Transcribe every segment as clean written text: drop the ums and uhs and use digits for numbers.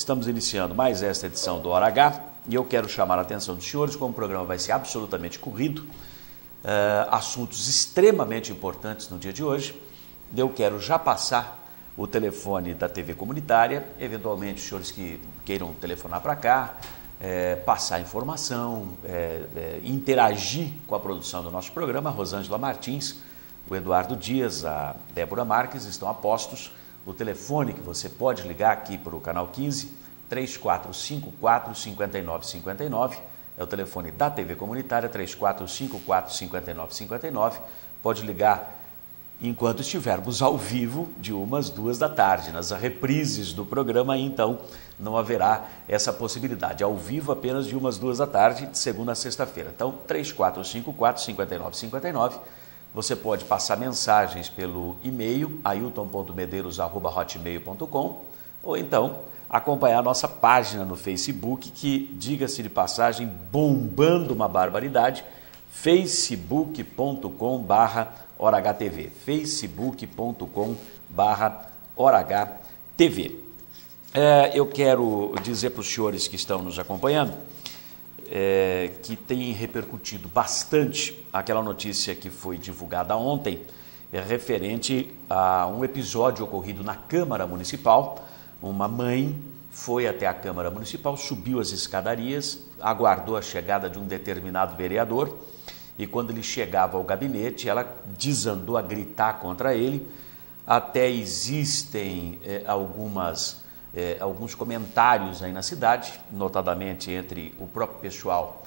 estamos iniciando mais esta edição do Hora H e eu quero chamar a atenção dos senhores, como o programa vai ser absolutamente corrido, assuntos extremamente importantes no dia de hoje. Eu quero já passar o telefone da TV comunitária, eventualmente os senhores que queiram telefonar para cá, passar informação, interagir com a produção do nosso programa. A Rosângela Martins, o Eduardo Dias, a Débora Marques estão a postos. O telefone que você pode ligar aqui para o canal 15, 3454-5959, é o telefone da TV comunitária, 3454-5959. Pode ligar enquanto estivermos ao vivo, de 1 às 2 da tarde. Nas reprises do programa, então, não haverá essa possibilidade. Ao vivo, apenas de 1 às 2 da tarde, de segunda a sexta-feira. Então, 3454-5959. Você pode passar mensagens pelo e-mail, ailton.medeiros@hotmail.com, ou então acompanhar a nossa página no Facebook, que, diga-se de passagem, bombando uma barbaridade, facebook.com/HoraHTV, facebook.com/HoraHTV. Eu quero dizer para os senhores que estão nos acompanhando que tem repercutido bastante aquela notícia que foi divulgada ontem, referente a um episódio ocorrido na Câmara Municipal. Uma mãe foi até a Câmara Municipal, subiu as escadarias, aguardou a chegada de um determinado vereador e quando ele chegava ao gabinete, ela desandou a gritar contra ele. Até existem alguns comentários aí na cidade, notadamente entre o próprio pessoal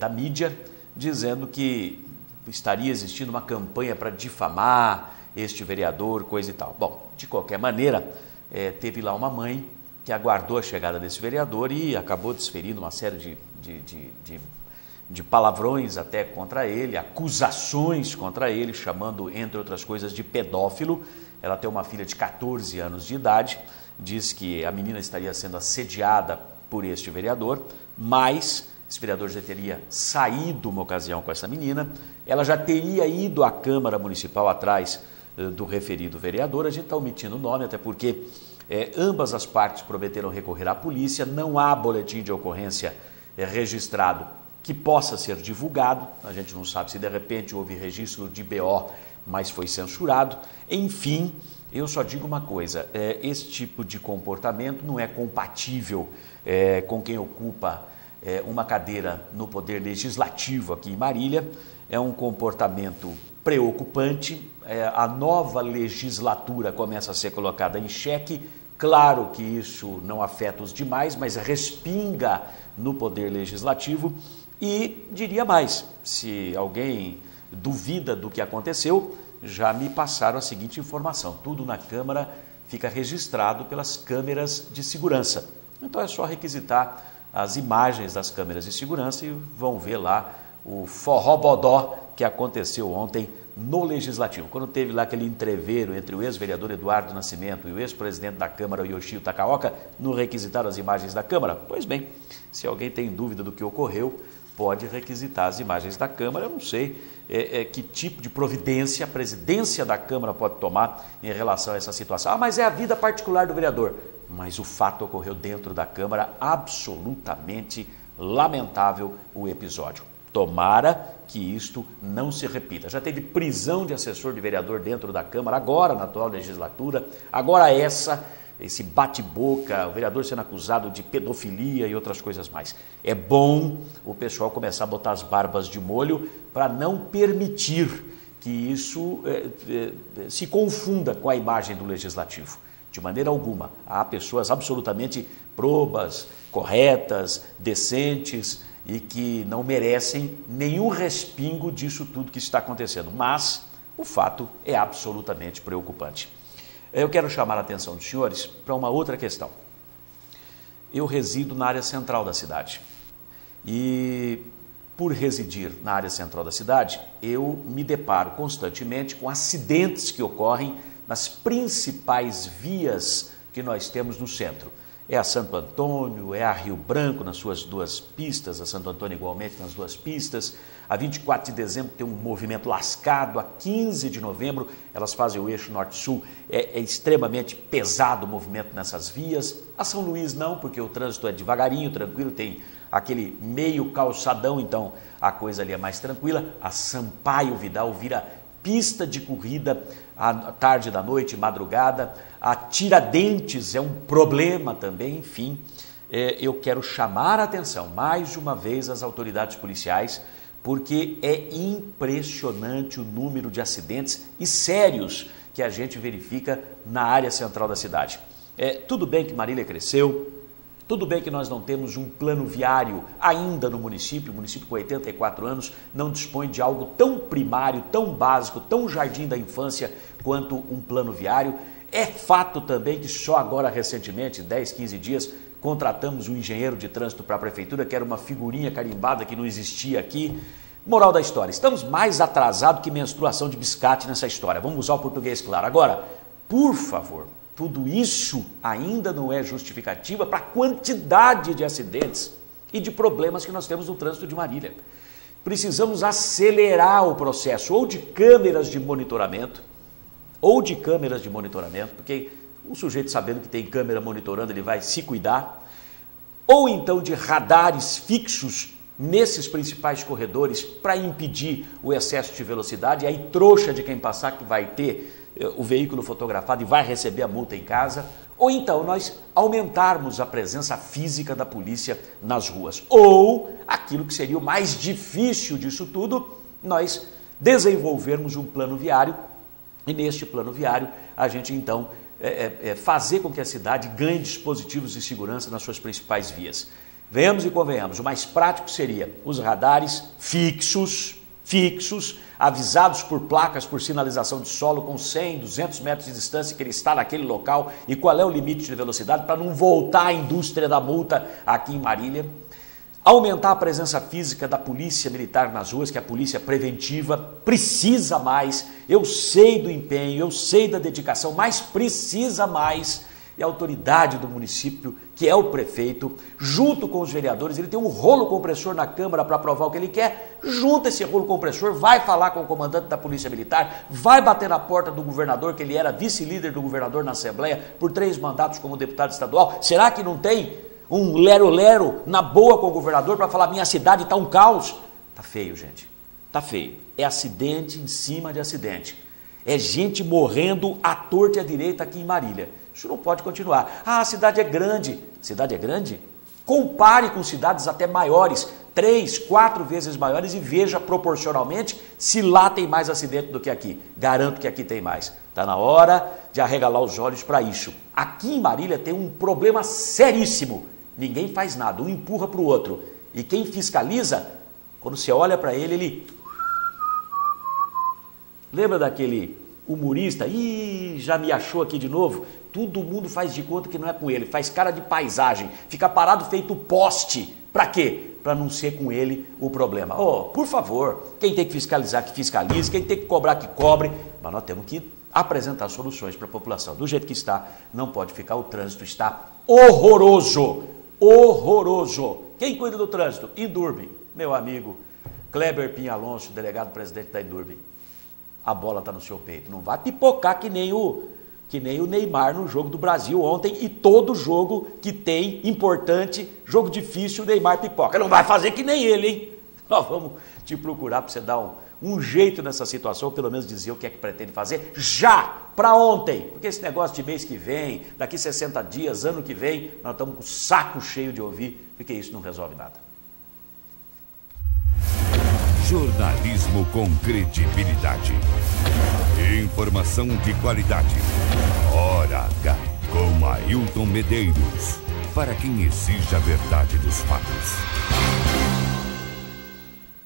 da mídia, dizendo que estaria existindo uma campanha para difamar este vereador, coisa e tal. Bom, de qualquer maneira, teve lá uma mãe que aguardou a chegada desse vereador e acabou desferindo uma série de palavrões até contra ele, acusações contra ele, chamando, entre outras coisas, de pedófilo. Ela tem uma filha de 14 anos de idade, diz que a menina estaria sendo assediada por este vereador, mas esse vereador já teria saído uma ocasião com essa menina, ela já teria ido à Câmara Municipal atrás do referido vereador. A gente está omitindo o nome, até porque ambas as partes prometeram recorrer à polícia, não há boletim de ocorrência registrado que possa ser divulgado, a gente não sabe se de repente houve registro de BO, mas foi censurado. Enfim, eu só digo uma coisa, esse tipo de comportamento não é compatível com quem ocupa uma cadeira no Poder Legislativo aqui em Marília. É um comportamento preocupante, a nova legislatura começa a ser colocada em xeque. Claro que isso não afeta os demais, mas respinga no Poder Legislativo. E diria mais, se alguém duvida do que aconteceu, já me passaram a seguinte informação: tudo na Câmara fica registrado pelas câmeras de segurança. Então é só requisitar as imagens das câmeras de segurança e vão ver lá o forró-bodó que aconteceu ontem no Legislativo. Quando teve lá aquele entreveiro entre o ex-vereador Eduardo Nascimento e o ex-presidente da Câmara, Yoshio Takaoka, não requisitaram as imagens da Câmara? Pois bem, se alguém tem dúvida do que ocorreu, pode requisitar as imagens da Câmara. Eu não sei que tipo de providência a presidência da Câmara pode tomar em relação a essa situação. Mas é a vida particular do vereador. Mas o fato ocorreu dentro da Câmara, absolutamente lamentável o episódio. Tomara que isto não se repita. Já teve prisão de assessor de vereador dentro da Câmara, agora na atual legislatura, agora esse bate-boca, o vereador sendo acusado de pedofilia e outras coisas mais. É bom o pessoal começar a botar as barbas de molho para não permitir que isso se confunda com a imagem do Legislativo. De maneira alguma. Há pessoas absolutamente probas, corretas, decentes e que não merecem nenhum respingo disso tudo que está acontecendo. Mas o fato é absolutamente preocupante. Eu quero chamar a atenção dos senhores para uma outra questão. Eu resido na área central da cidade e, por residir na área central da cidade, eu me deparo constantemente com acidentes que ocorrem nas principais vias que nós temos no centro. É a Santo Antônio, é a Rio Branco nas suas duas pistas, a Santo Antônio igualmente nas duas pistas, A 24 de dezembro tem um movimento lascado. A 15 de novembro elas fazem o eixo norte-sul. É extremamente pesado o movimento nessas vias. A São Luís não, porque o trânsito é devagarinho, tranquilo, tem aquele meio calçadão, então a coisa ali é mais tranquila. A Sampaio Vidal vira pista de corrida à tarde da noite, madrugada. A Tiradentes é um problema também, enfim. Eu quero chamar a atenção mais uma vez às autoridades policiais, porque é impressionante o número de acidentes e sérios que a gente verifica na área central da cidade. Tudo bem que Marília cresceu, tudo bem que nós não temos um plano viário ainda no município, o município com 84 anos não dispõe de algo tão primário, tão básico, tão jardim da infância quanto um plano viário. É fato também que só agora recentemente, 10, 15 dias, contratamos um engenheiro de trânsito para a prefeitura, que era uma figurinha carimbada que não existia aqui. Moral da história, estamos mais atrasados que menstruação de biscate nessa história. Vamos usar o português claro. Agora, por favor, tudo isso ainda não é justificativa para a quantidade de acidentes e de problemas que nós temos no trânsito de Marília. Precisamos acelerar o processo ou de câmeras de monitoramento, porque o sujeito sabendo que tem câmera monitorando, ele vai se cuidar, ou então de radares fixos nesses principais corredores para impedir o excesso de velocidade, e aí trouxa de quem passar que vai ter o veículo fotografado e vai receber a multa em casa, ou então nós aumentarmos a presença física da polícia nas ruas, ou aquilo que seria o mais difícil disso tudo, nós desenvolvermos um plano viário, e neste plano viário a gente então fazer com que a cidade ganhe dispositivos de segurança nas suas principais vias. Venhamos e convenhamos, o mais prático seria os radares fixos, avisados por placas, por sinalização de solo com 100, 200 metros de distância que ele está naquele local e qual é o limite de velocidade para não voltar à indústria da multa aqui em Marília. Aumentar a presença física da polícia militar nas ruas, que a polícia preventiva precisa mais. Eu sei do empenho, eu sei da dedicação, mas precisa mais. E a autoridade do município, que é o prefeito, junto com os vereadores, ele tem um rolo compressor na Câmara para aprovar o que ele quer, junta esse rolo compressor, vai falar com o comandante da Polícia Militar, vai bater na porta do governador, que ele era vice-líder do governador na Assembleia, por 3 mandatos como deputado estadual. Será que não tem um lero-lero na boa com o governador para falar: minha cidade está um caos? Tá feio, gente, tá feio. É acidente em cima de acidente. É gente morrendo à torta e à direita aqui em Marília. Isso não pode continuar. Ah, a cidade é grande. Cidade é grande? Compare com cidades até maiores, 3, 4 vezes maiores, e veja proporcionalmente se lá tem mais acidente do que aqui. Garanto que aqui tem mais. Está na hora de arregalar os olhos para isso. Aqui em Marília tem um problema seríssimo. Ninguém faz nada, um empurra para o outro. E quem fiscaliza, quando você olha para ele, ele... Lembra daquele humorista? Ih, já me achou aqui de novo? Todo mundo faz de conta que não é com ele, faz cara de paisagem, fica parado feito poste. Para quê? Para não ser com ele o problema. Oh, por favor, quem tem que fiscalizar, que fiscalize, quem tem que cobrar, que cobre. Mas nós temos que apresentar soluções para a população. Do jeito que está, não pode ficar, o trânsito está horroroso, horroroso. Quem cuida do trânsito? Indurbe, meu amigo Kleber Pinha Alonso, delegado-presidente da Indurbe. A bola está no seu peito, não vai pipocar que nem o Neymar no jogo do Brasil ontem, e todo jogo que tem importante, jogo difícil, o Neymar pipoca. Não vai fazer que nem ele, hein? Nós vamos te procurar para você dar um jeito nessa situação, ou pelo menos dizer o que é que pretende fazer já, para ontem. Porque esse negócio de mês que vem, daqui 60 dias, ano que vem, nós estamos com o saco cheio de ouvir, porque isso não resolve nada. Jornalismo com credibilidade. Informação de qualidade. Hora H, com Ailton Medeiros. Para quem exige a verdade dos fatos.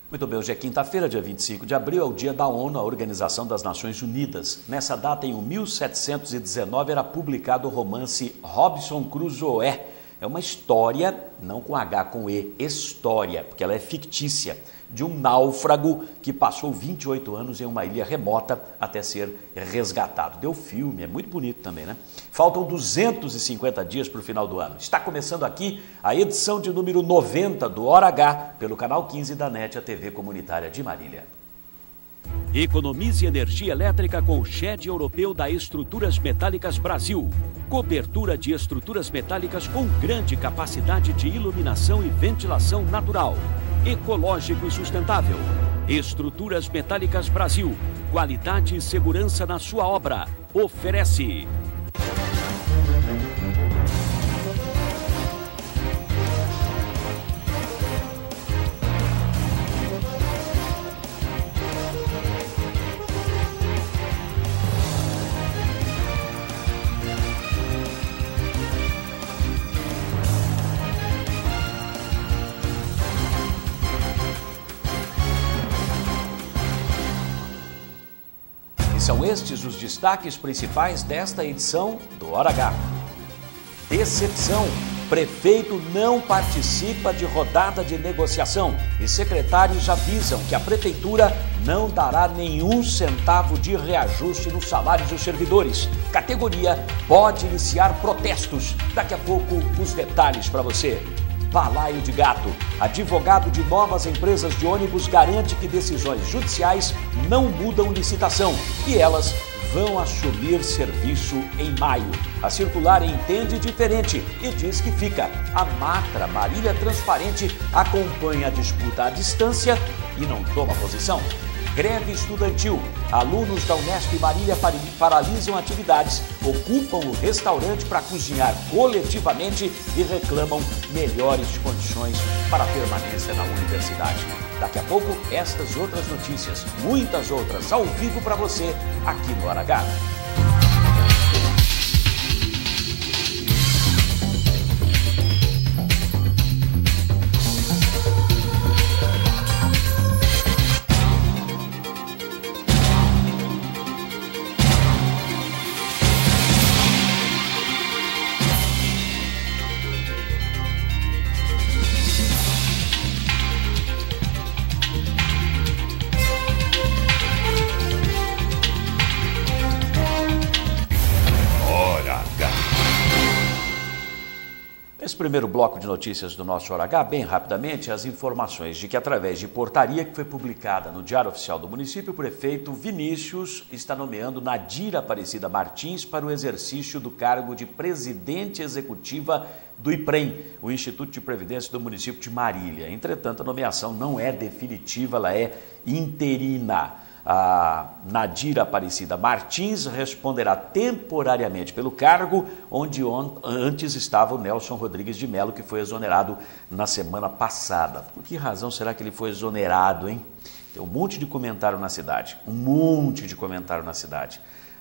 Muito bem, hoje é quinta-feira, dia 25 de abril, é o dia da ONU, a Organização das Nações Unidas. Nessa data, em 1719, era publicado o romance Robinson Crusoe. É uma história, não com H, com E, história, porque ela é fictícia. de um náufrago que passou 28 anos em uma ilha remota até ser resgatado. Deu filme, é muito bonito também, né? Faltam 250 dias para o final do ano. Está começando aqui a edição de número 90 do Hora H, pelo canal 15 da NET, a TV comunitária de Marília. Economize energia elétrica com o SHED europeu da Estruturas Metálicas Brasil. Cobertura de estruturas metálicas com grande capacidade de iluminação e ventilação natural. Ecológico e sustentável. Estruturas Metálicas Brasil. Qualidade e segurança na sua obra. Oferece. São estes os destaques principais desta edição do Hora H. Decepção. Prefeito não participa de rodada de negociação e secretários avisam que a prefeitura não dará nenhum centavo de reajuste nos salários dos servidores. Categoria pode iniciar protestos. Daqui a pouco os detalhes para você. Balaio de gato. Advogado de novas empresas de ônibus garante que decisões judiciais não mudam licitação e elas vão assumir serviço em maio. A circular entende diferente e diz que fica. A Matra Marília Transparente acompanha a disputa à distância e não toma posição. Greve estudantil. Alunos da Unesp e Marília paralisam atividades, ocupam o restaurante para cozinhar coletivamente e reclamam melhores condições para a permanência na universidade. Daqui a pouco, estas e outras notícias, muitas outras, ao vivo para você, aqui no Hora H. Nesse primeiro bloco de notícias do nosso Hora H, bem rapidamente, as informações de que através de portaria que foi publicada no Diário Oficial do município, o prefeito Vinícius está nomeando Nadira Aparecida Martins para o exercício do cargo de presidente executiva do IPREM, o Instituto de Previdência do município de Marília. Entretanto, a nomeação não é definitiva, ela é interina. A Nadira Aparecida Martins responderá temporariamente pelo cargo, onde antes estava o Nelson Rodrigues de Melo, que foi exonerado na semana passada. Por que razão será que ele foi exonerado, hein? Tem um monte de comentário na cidade,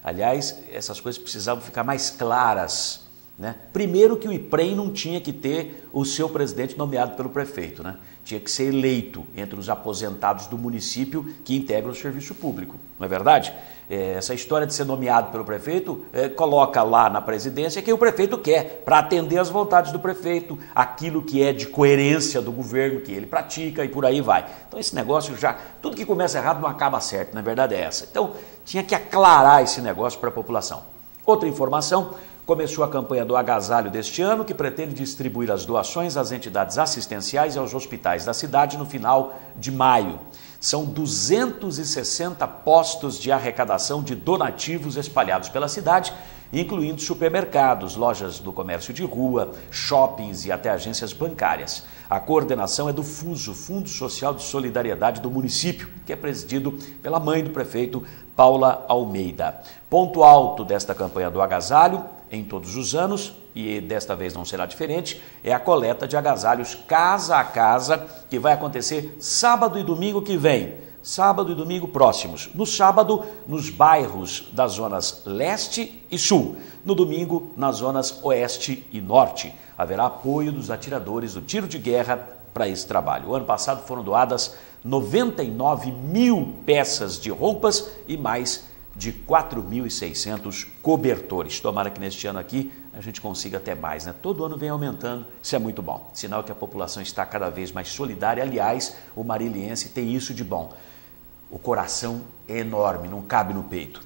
Aliás, essas coisas precisavam ficar mais claras, né? Primeiro que o IPREM não tinha que ter o seu presidente nomeado pelo prefeito, né? Tinha que ser eleito entre os aposentados do município que integram o serviço público, não é verdade? Essa história de ser nomeado pelo prefeito coloca lá na presidência quem o prefeito quer, para atender às vontades do prefeito, aquilo que é de coerência do governo que ele pratica e por aí vai. Então esse negócio já, tudo que começa errado não acaba certo, na verdade é essa. Então tinha que aclarar esse negócio para a população. Outra informação. Começou a campanha do agasalho deste ano, que pretende distribuir as doações às entidades assistenciais e aos hospitais da cidade no final de maio. São 260 postos de arrecadação de donativos espalhados pela cidade, incluindo supermercados, lojas do comércio de rua, shoppings e até agências bancárias. A coordenação é do FUSO, Fundo Social de Solidariedade do município, que é presidido pela mãe do prefeito, Paula Almeida. Ponto alto desta campanha do agasalho, em todos os anos, e desta vez não será diferente, é a coleta de agasalhos casa a casa, que vai acontecer sábado e domingo que vem. Sábado e domingo próximos. No sábado, nos bairros das zonas leste e sul. No domingo, nas zonas oeste e norte. Haverá apoio dos atiradores do tiro de guerra para esse trabalho. O ano passado foram doadas 99 mil peças de roupas e mais de 4.600 cobertores. Tomara que neste ano aqui a gente consiga até mais, né? Todo ano vem aumentando, isso é muito bom. Sinal que a população está cada vez mais solidária. Aliás, o mariliense tem isso de bom. O coração é enorme, não cabe no peito.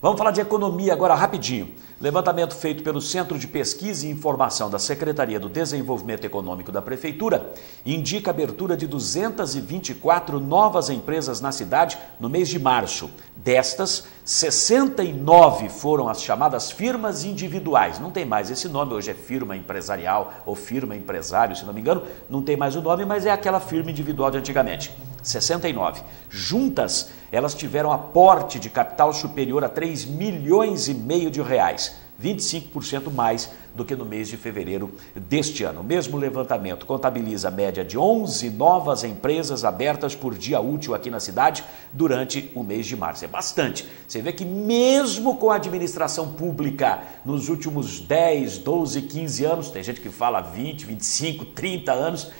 Vamos falar de economia agora rapidinho. Levantamento feito pelo Centro de Pesquisa e Informação da Secretaria do Desenvolvimento Econômico da Prefeitura indica a abertura de 224 novas empresas na cidade no mês de março. Destas, 69 foram as chamadas firmas individuais. Não tem mais esse nome, hoje é firma empresarial ou firma empresário, se não me engano. Não tem mais o nome, mas é aquela firma individual de antigamente. 69. Juntas, elas tiveram aporte de capital superior a 3 milhões e meio de reais, 25% mais do que no mês de fevereiro deste ano. O mesmo levantamento contabiliza a média de 11 novas empresas abertas por dia útil aqui na cidade durante o mês de março. É bastante. Você vê que mesmo com a administração pública nos últimos 10, 12, 15 anos, tem gente que fala 20, 25, 30 anos,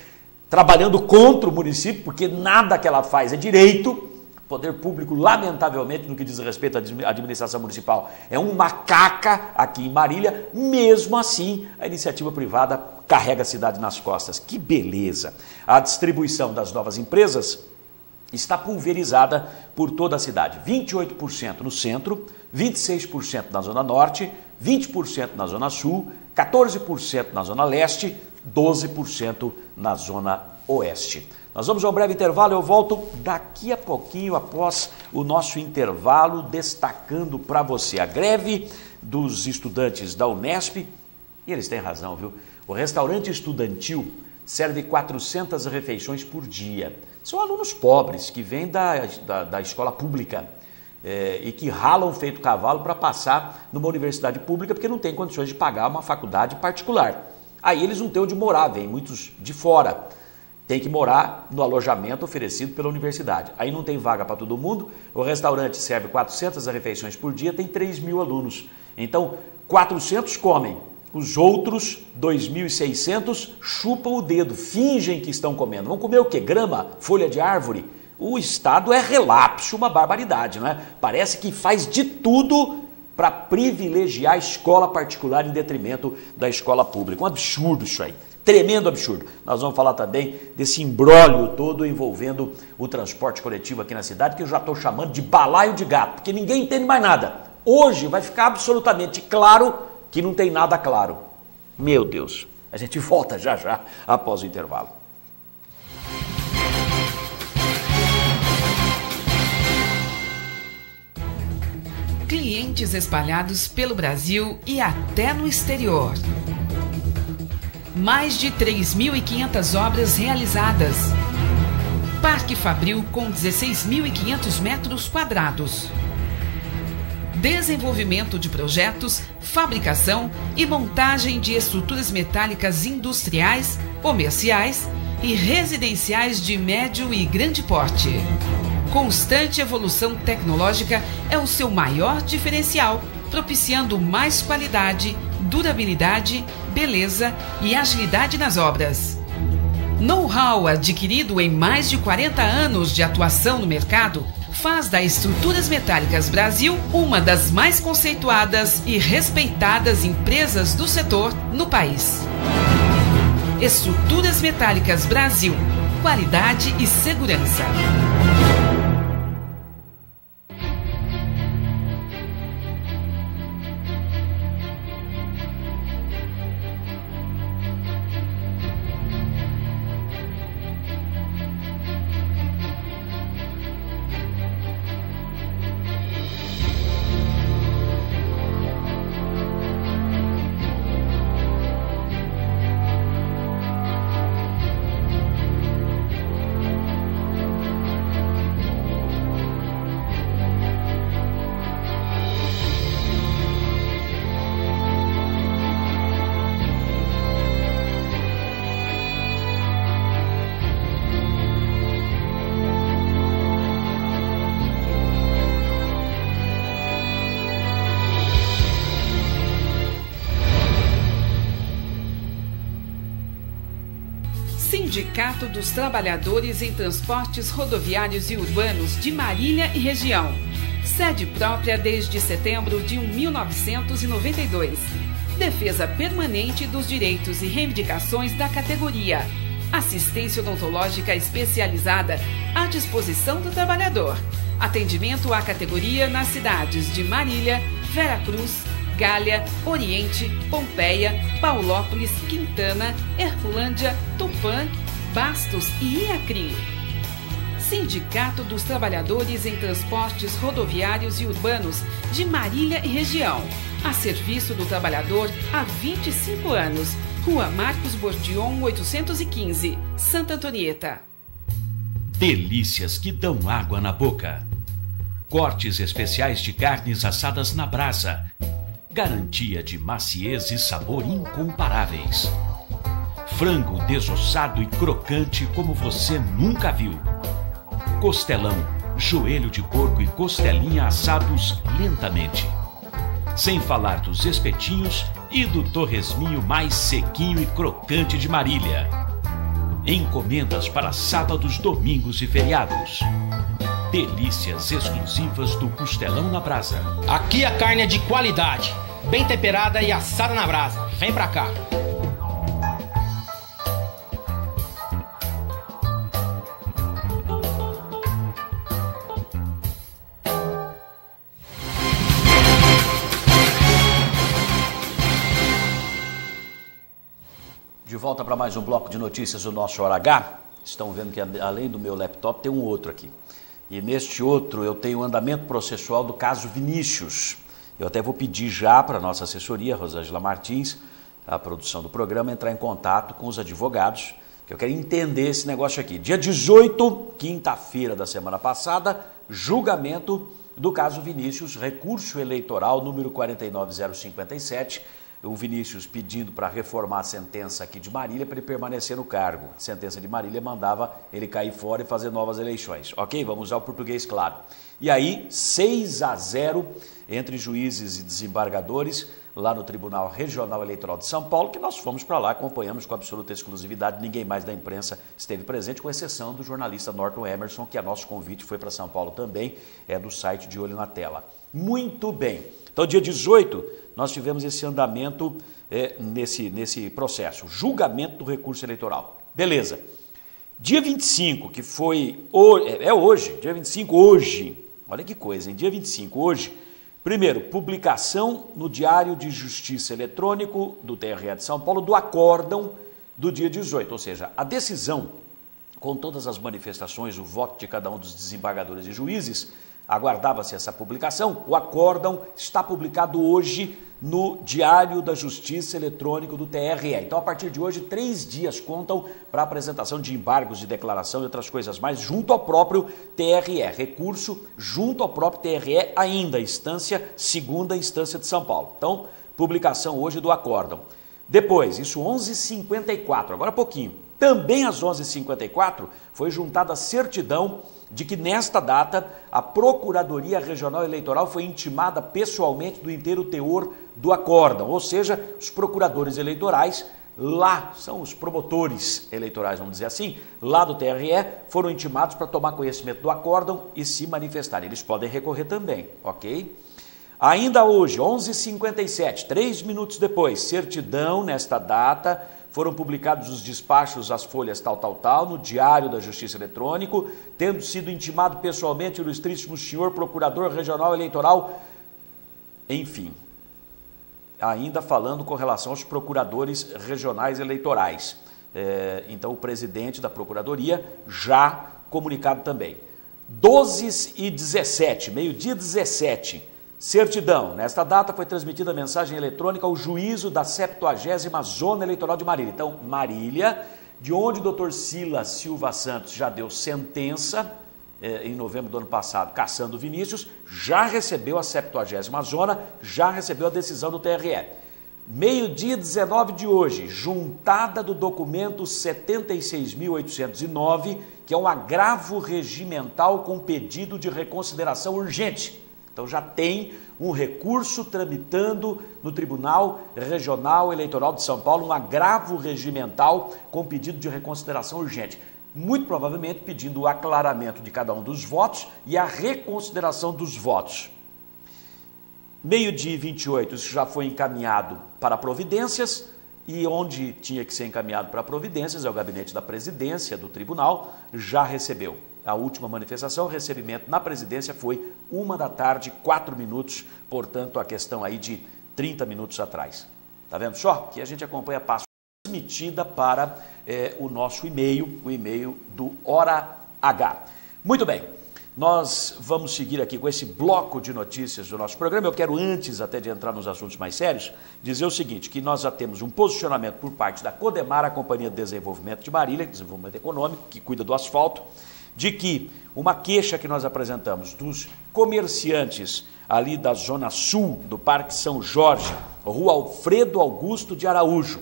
trabalhando contra o município, porque nada que ela faz é direito. O poder público, lamentavelmente, no que diz respeito à administração municipal, é um macaca aqui em Marília. Mesmo assim, a iniciativa privada carrega a cidade nas costas. Que beleza! A distribuição das novas empresas está pulverizada por toda a cidade. 28% no centro, 26% na zona norte, 20% na zona sul, 14% na zona leste, 12% na zona oeste. Nós vamos a um breve intervalo, eu volto daqui a pouquinho após o nosso intervalo, destacando para você a greve dos estudantes da Unesp, e eles têm razão, viu? O restaurante estudantil serve 400 refeições por dia. São alunos pobres que vêm da escola pública e que ralam feito cavalo para passar numa universidade pública porque não tem condições de pagar uma faculdade particular. Aí eles não têm onde morar, vêm muitos de fora. Tem que morar no alojamento oferecido pela universidade. Aí não tem vaga para todo mundo, o restaurante serve 400 refeições por dia, tem 3 mil alunos. Então, 400 comem, os outros 2.600 chupam o dedo, fingem que estão comendo. Vão comer o quê? Grama? Folha de árvore? O Estado é relapso, uma barbaridade, não é? Parece que faz de tudo para privilegiar a escola particular em detrimento da escola pública. Um absurdo isso aí. Tremendo absurdo. Nós vamos falar também desse imbróglio todo envolvendo o transporte coletivo aqui na cidade, que eu já estou chamando de balaio de gato, porque ninguém entende mais nada. Hoje vai ficar absolutamente claro que não tem nada claro. Meu Deus, a gente volta já já após o intervalo. Clientes espalhados pelo Brasil e até no exterior. Mais de 3.500 obras realizadas. Parque Fabril com 16.500 metros quadrados. Desenvolvimento de projetos, fabricação e montagem de estruturas metálicas industriais, comerciais e residenciais de médio e grande porte. Constante evolução tecnológica é o seu maior diferencial, propiciando mais qualidade, durabilidade, beleza e agilidade nas obras. Know-how adquirido em mais de 40 anos de atuação no mercado faz da Estruturas Metálicas Brasil uma das mais conceituadas e respeitadas empresas do setor no país. Estruturas Metálicas Brasil, qualidade e segurança. Sindicato dos Trabalhadores em Transportes Rodoviários e Urbanos de Marília e Região. Sede própria desde setembro de 1992. defesa permanente dos direitos e reivindicações da categoria, assistência odontológica especializada à disposição do trabalhador, atendimento à categoria nas cidades de Marília, Veracruz, Gália, Oriente, Pompeia, Paulópolis, Quintana, Herculândia, Tupã, Bastos e Iacri. Sindicato dos Trabalhadores em Transportes Rodoviários e Urbanos de Marília e região, a serviço do trabalhador há 25 anos. Rua Marcos Bordion, 815, Santa Antonieta. Delícias que dão água na boca. Cortes especiais de carnes assadas na brasa. Garantia de maciez e sabor incomparáveis. Frango desossado e crocante como você nunca viu. Costelão, joelho de porco e costelinha assados lentamente. Sem falar dos espetinhos e do torresminho mais sequinho e crocante de Marília. Encomendas para sábados, domingos e feriados. Delícias exclusivas do Costelão na Brasa. Aqui a carne é de qualidade, bem temperada e assada na brasa. Vem pra cá. De volta para mais um bloco de notícias do nosso Hora H. Estão vendo que além do meu laptop tem um outro aqui. E neste outro eu tenho o andamento processual do caso Vinícius. Eu até vou pedir já para a nossa assessoria, Rosângela Martins, a produção do programa, entrar em contato com os advogados, que eu quero entender esse negócio aqui. Dia 18, quinta-feira da semana passada, julgamento do caso Vinícius, recurso eleitoral número 49057, o Vinícius pedindo para reformar a sentença aqui de Marília para ele permanecer no cargo. A sentença de Marília mandava ele cair fora e fazer novas eleições. Ok? Vamos usar o português claro. E aí, 6-0 entre juízes e desembargadores lá no Tribunal Regional Eleitoral de São Paulo, que nós fomos para lá, acompanhamos com absoluta exclusividade, ninguém mais da imprensa esteve presente, com exceção do jornalista Norton Emerson, que a nosso convite foi para São Paulo também, é do site De Olho na Tela. Muito bem. Então, dia 18, nós tivemos esse andamento nesse processo, julgamento do recurso eleitoral. Beleza. Dia 25, que foi hoje, dia 25, hoje, olha que coisa, hein? Dia 25, hoje, primeiro, publicação no Diário de Justiça Eletrônico do TRE de São Paulo do acórdão do dia 18, ou seja, a decisão, com todas as manifestações, o voto de cada um dos desembargadores e juízes, aguardava-se essa publicação, o acórdão está publicado hoje no Diário da Justiça Eletrônico do TRE. Então, a partir de hoje, 3 dias contam para a apresentação de embargos de declaração e outras coisas mais, junto ao próprio TRE. Recurso junto ao próprio TRE, ainda segunda instância de São Paulo. Então, publicação hoje do acórdão. Depois, isso 11h54, agora há pouquinho, também às 11h54, foi juntada a certidão de que nesta data a Procuradoria Regional Eleitoral foi intimada pessoalmente do inteiro teor do acórdão, ou seja, os procuradores eleitorais lá, são os promotores eleitorais, vamos dizer assim, lá do TRE, foram intimados para tomar conhecimento do acórdão e se manifestar. Eles podem recorrer também, ok? Ainda hoje, 11h57, 3 minutos depois, certidão nesta data, foram publicados os despachos, as folhas tal, no Diário da Justiça Eletrônico, tendo sido intimado pessoalmente o ilustríssimo senhor Procurador Regional Eleitoral, enfim, ainda falando com relação aos procuradores regionais eleitorais. Então, o presidente da Procuradoria já comunicado também. 12h17, meio-dia 17, certidão. Nesta data foi transmitida a mensagem eletrônica ao juízo da 70ª Zona Eleitoral de Marília. Então, Marília, de onde o doutor Silas Silva Santos já deu sentença, em novembro do ano passado, cassando Vinícius, já recebeu a 70ª Zona, já recebeu a decisão do TRE. Meio-dia 19 de hoje, juntada do documento 76.809, que é um agravo regimental com pedido de reconsideração urgente. Então já tem um recurso tramitando no Tribunal Regional Eleitoral de São Paulo, um agravo regimental com pedido de reconsideração urgente. Muito provavelmente pedindo o aclaramento de cada um dos votos e a reconsideração dos votos. Meio-dia e 28, isso já foi encaminhado para providências, e onde tinha que ser encaminhado para providências, é o gabinete da presidência do tribunal, já recebeu. A última manifestação, o recebimento na presidência foi 13h04, portanto a questão aí de 30 minutos atrás. Tá vendo só? Que a gente acompanha a passo transmitida para o nosso e-mail, o e-mail do Hora H. Muito bem. Nós vamos seguir aqui com esse bloco de notícias do nosso programa. Eu quero, antes até de entrar nos assuntos mais sérios, dizer o seguinte, que nós já temos um posicionamento por parte da Codemar, a Companhia de Desenvolvimento de Marília, Desenvolvimento Econômico, que cuida do asfalto, de que uma queixa que nós apresentamos dos comerciantes ali da Zona Sul, do Parque São Jorge, Rua Alfredo Augusto de Araújo,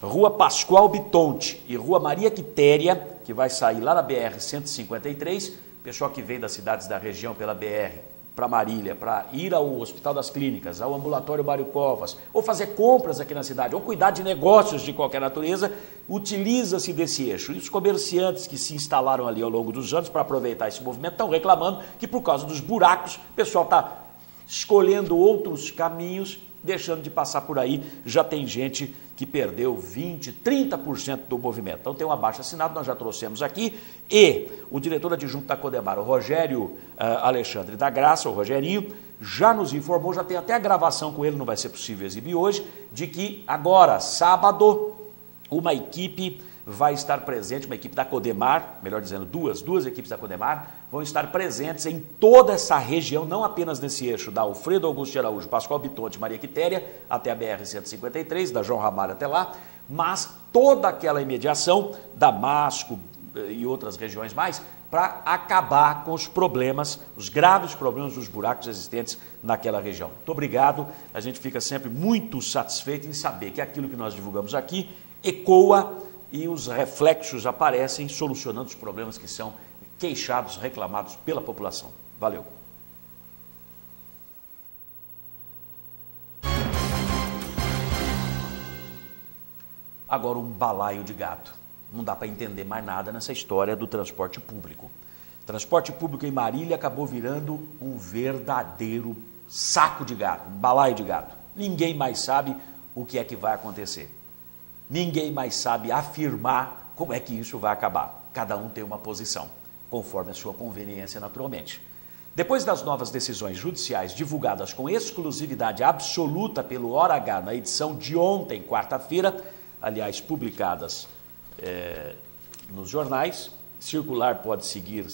Rua Pascoal Bitonte e Rua Maria Quitéria, que vai sair lá na BR-153, pessoal que vem das cidades da região pela BR para Marília, para ir ao Hospital das Clínicas, ao Ambulatório Mário Covas, ou fazer compras aqui na cidade, ou cuidar de negócios de qualquer natureza, utiliza-se desse eixo. E os comerciantes que se instalaram ali ao longo dos anos para aproveitar esse movimento estão reclamando que por causa dos buracos o pessoal está escolhendo outros caminhos, deixando de passar por aí. Já tem gente que perdeu 20%, 30% do movimento. Então tem um abaixo-assinado, nós já trouxemos aqui, e o diretor adjunto da Codemar, o Rogério Alexandre da Graça, o Rogerinho, já nos informou, já tem até a gravação com ele, não vai ser possível exibir hoje, de que agora, sábado, uma equipe vai estar presente, uma equipe da Codemar, melhor dizendo, duas equipes da Codemar, vão estar presentes em toda essa região, não apenas nesse eixo da Alfredo Augusto de Araújo, Pascoal Bitonte, Maria Quitéria, até a BR-153, da João Ramalho até lá, mas toda aquela imediação, Damasco e outras regiões mais, para acabar com os problemas, os graves problemas dos buracos existentes naquela região. Muito obrigado, a gente fica sempre muito satisfeito em saber que aquilo que nós divulgamos aqui ecoa e os reflexos aparecem solucionando os problemas que são queixados, reclamados pela população. Valeu. Agora um balaio de gato. Não dá para entender mais nada nessa história do transporte público. Transporte público em Marília acabou virando um verdadeiro saco de gato, um balaio de gato. Ninguém mais sabe o que é que vai acontecer. Ninguém mais sabe afirmar como é que isso vai acabar. Cada um tem uma posição, conforme a sua conveniência naturalmente. Depois das novas decisões judiciais divulgadas com exclusividade absoluta pelo Hora H na edição de ontem, quarta-feira, aliás, publicadas nos jornais, circular pode seguir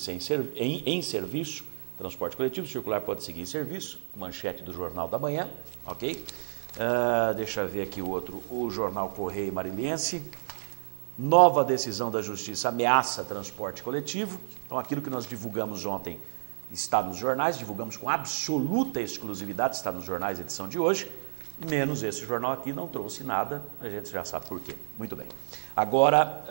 em serviço, transporte coletivo, circular pode seguir em serviço, manchete do Jornal da Manhã, ok? Deixa eu ver aqui o outro, o Jornal Correio Mariliense, nova decisão da Justiça ameaça transporte coletivo. Então aquilo que nós divulgamos ontem está nos jornais, divulgamos com absoluta exclusividade, está nos jornais, edição de hoje, menos esse jornal aqui não trouxe nada, a gente já sabe por quê. Muito bem. Agora,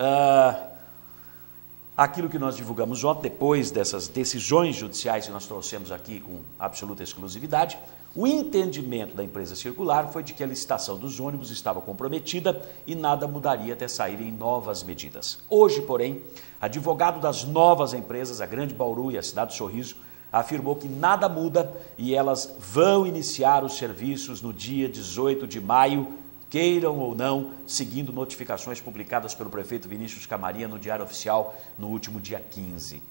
aquilo que nós divulgamos ontem, depois dessas decisões judiciais que nós trouxemos aqui com absoluta exclusividade, o entendimento da empresa circular foi de que a licitação dos ônibus estava comprometida e nada mudaria até saírem novas medidas. Hoje, porém, advogado das novas empresas, a Grande Bauru e a Cidade do Sorriso, afirmou que nada muda e elas vão iniciar os serviços no dia 18 de maio, queiram ou não, seguindo notificações publicadas pelo prefeito Vinícius Camarinha no Diário Oficial no último dia 15.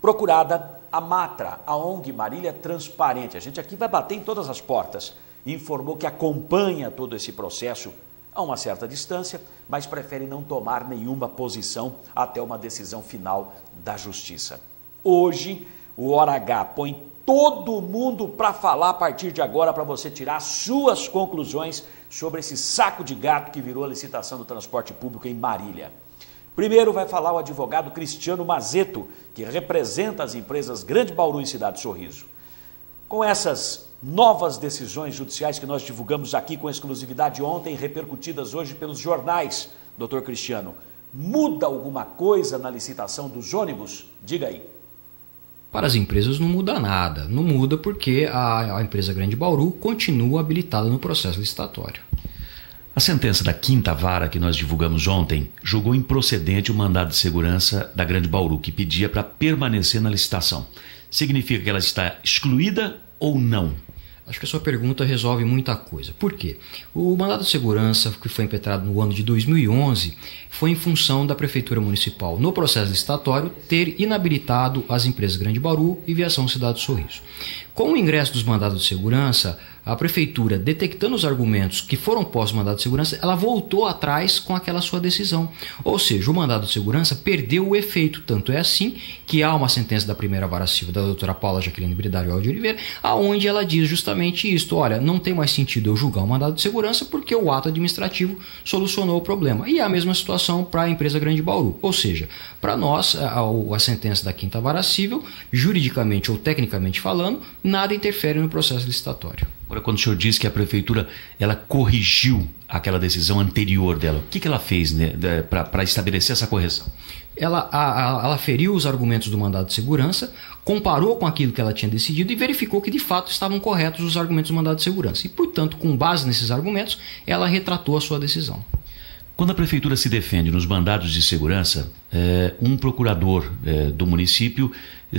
Procurada, a Matra, a ONG Marília Transparente, a gente aqui vai bater em todas as portas, informou que acompanha todo esse processo a uma certa distância, mas prefere não tomar nenhuma posição até uma decisão final da Justiça. Hoje, o Hora H põe todo mundo para falar a partir de agora, para você tirar suas conclusões sobre esse saco de gato que virou a licitação do transporte público em Marília. Primeiro vai falar o advogado Cristiano Mazeto, que representa as empresas Grande Bauru e Cidade Sorriso. Com essas novas decisões judiciais que nós divulgamos aqui com exclusividade ontem, repercutidas hoje pelos jornais, doutor Cristiano, muda alguma coisa na licitação dos ônibus? Diga aí. Para as empresas não muda nada. Não muda porque a empresa Grande Bauru continua habilitada no processo licitatório. A sentença da 5ª Vara que nós divulgamos ontem julgou improcedente o mandado de segurança da Grande Bauru, que pedia para permanecer na licitação. Significa que ela está excluída ou não? Acho que a sua pergunta resolve muita coisa. Por quê? O mandado de segurança que foi impetrado no ano de 2011 foi em função da Prefeitura Municipal, no processo licitatório, ter inabilitado as empresas Grande Bauru e Viação Cidade do Sorriso. Com o ingresso dos mandados de segurança, a Prefeitura, detectando os argumentos que foram postos no mandado de segurança, ela voltou atrás com aquela sua decisão. Ou seja, o mandado de segurança perdeu o efeito. Tanto é assim que há uma sentença da primeira vara civil da doutora Paula Jaqueline Bridário de Oliveira, aonde ela diz justamente isto: olha, não tem mais sentido eu julgar o mandado de segurança porque o ato administrativo solucionou o problema. E é a mesma situação para a empresa Grande Bauru. Ou seja, para nós, a sentença da quinta vara civil, juridicamente ou tecnicamente falando, nada interfere no processo licitatório. Agora, quando o senhor diz que a Prefeitura ela corrigiu aquela decisão anterior dela, o que ela fez, né, para estabelecer essa correção? Ela feriu os argumentos do mandado de segurança, comparou com aquilo que ela tinha decidido e verificou que de fato estavam corretos os argumentos do mandado de segurança. E, portanto, com base nesses argumentos, ela retratou a sua decisão. Quando a Prefeitura se defende nos mandados de segurança, um procurador do município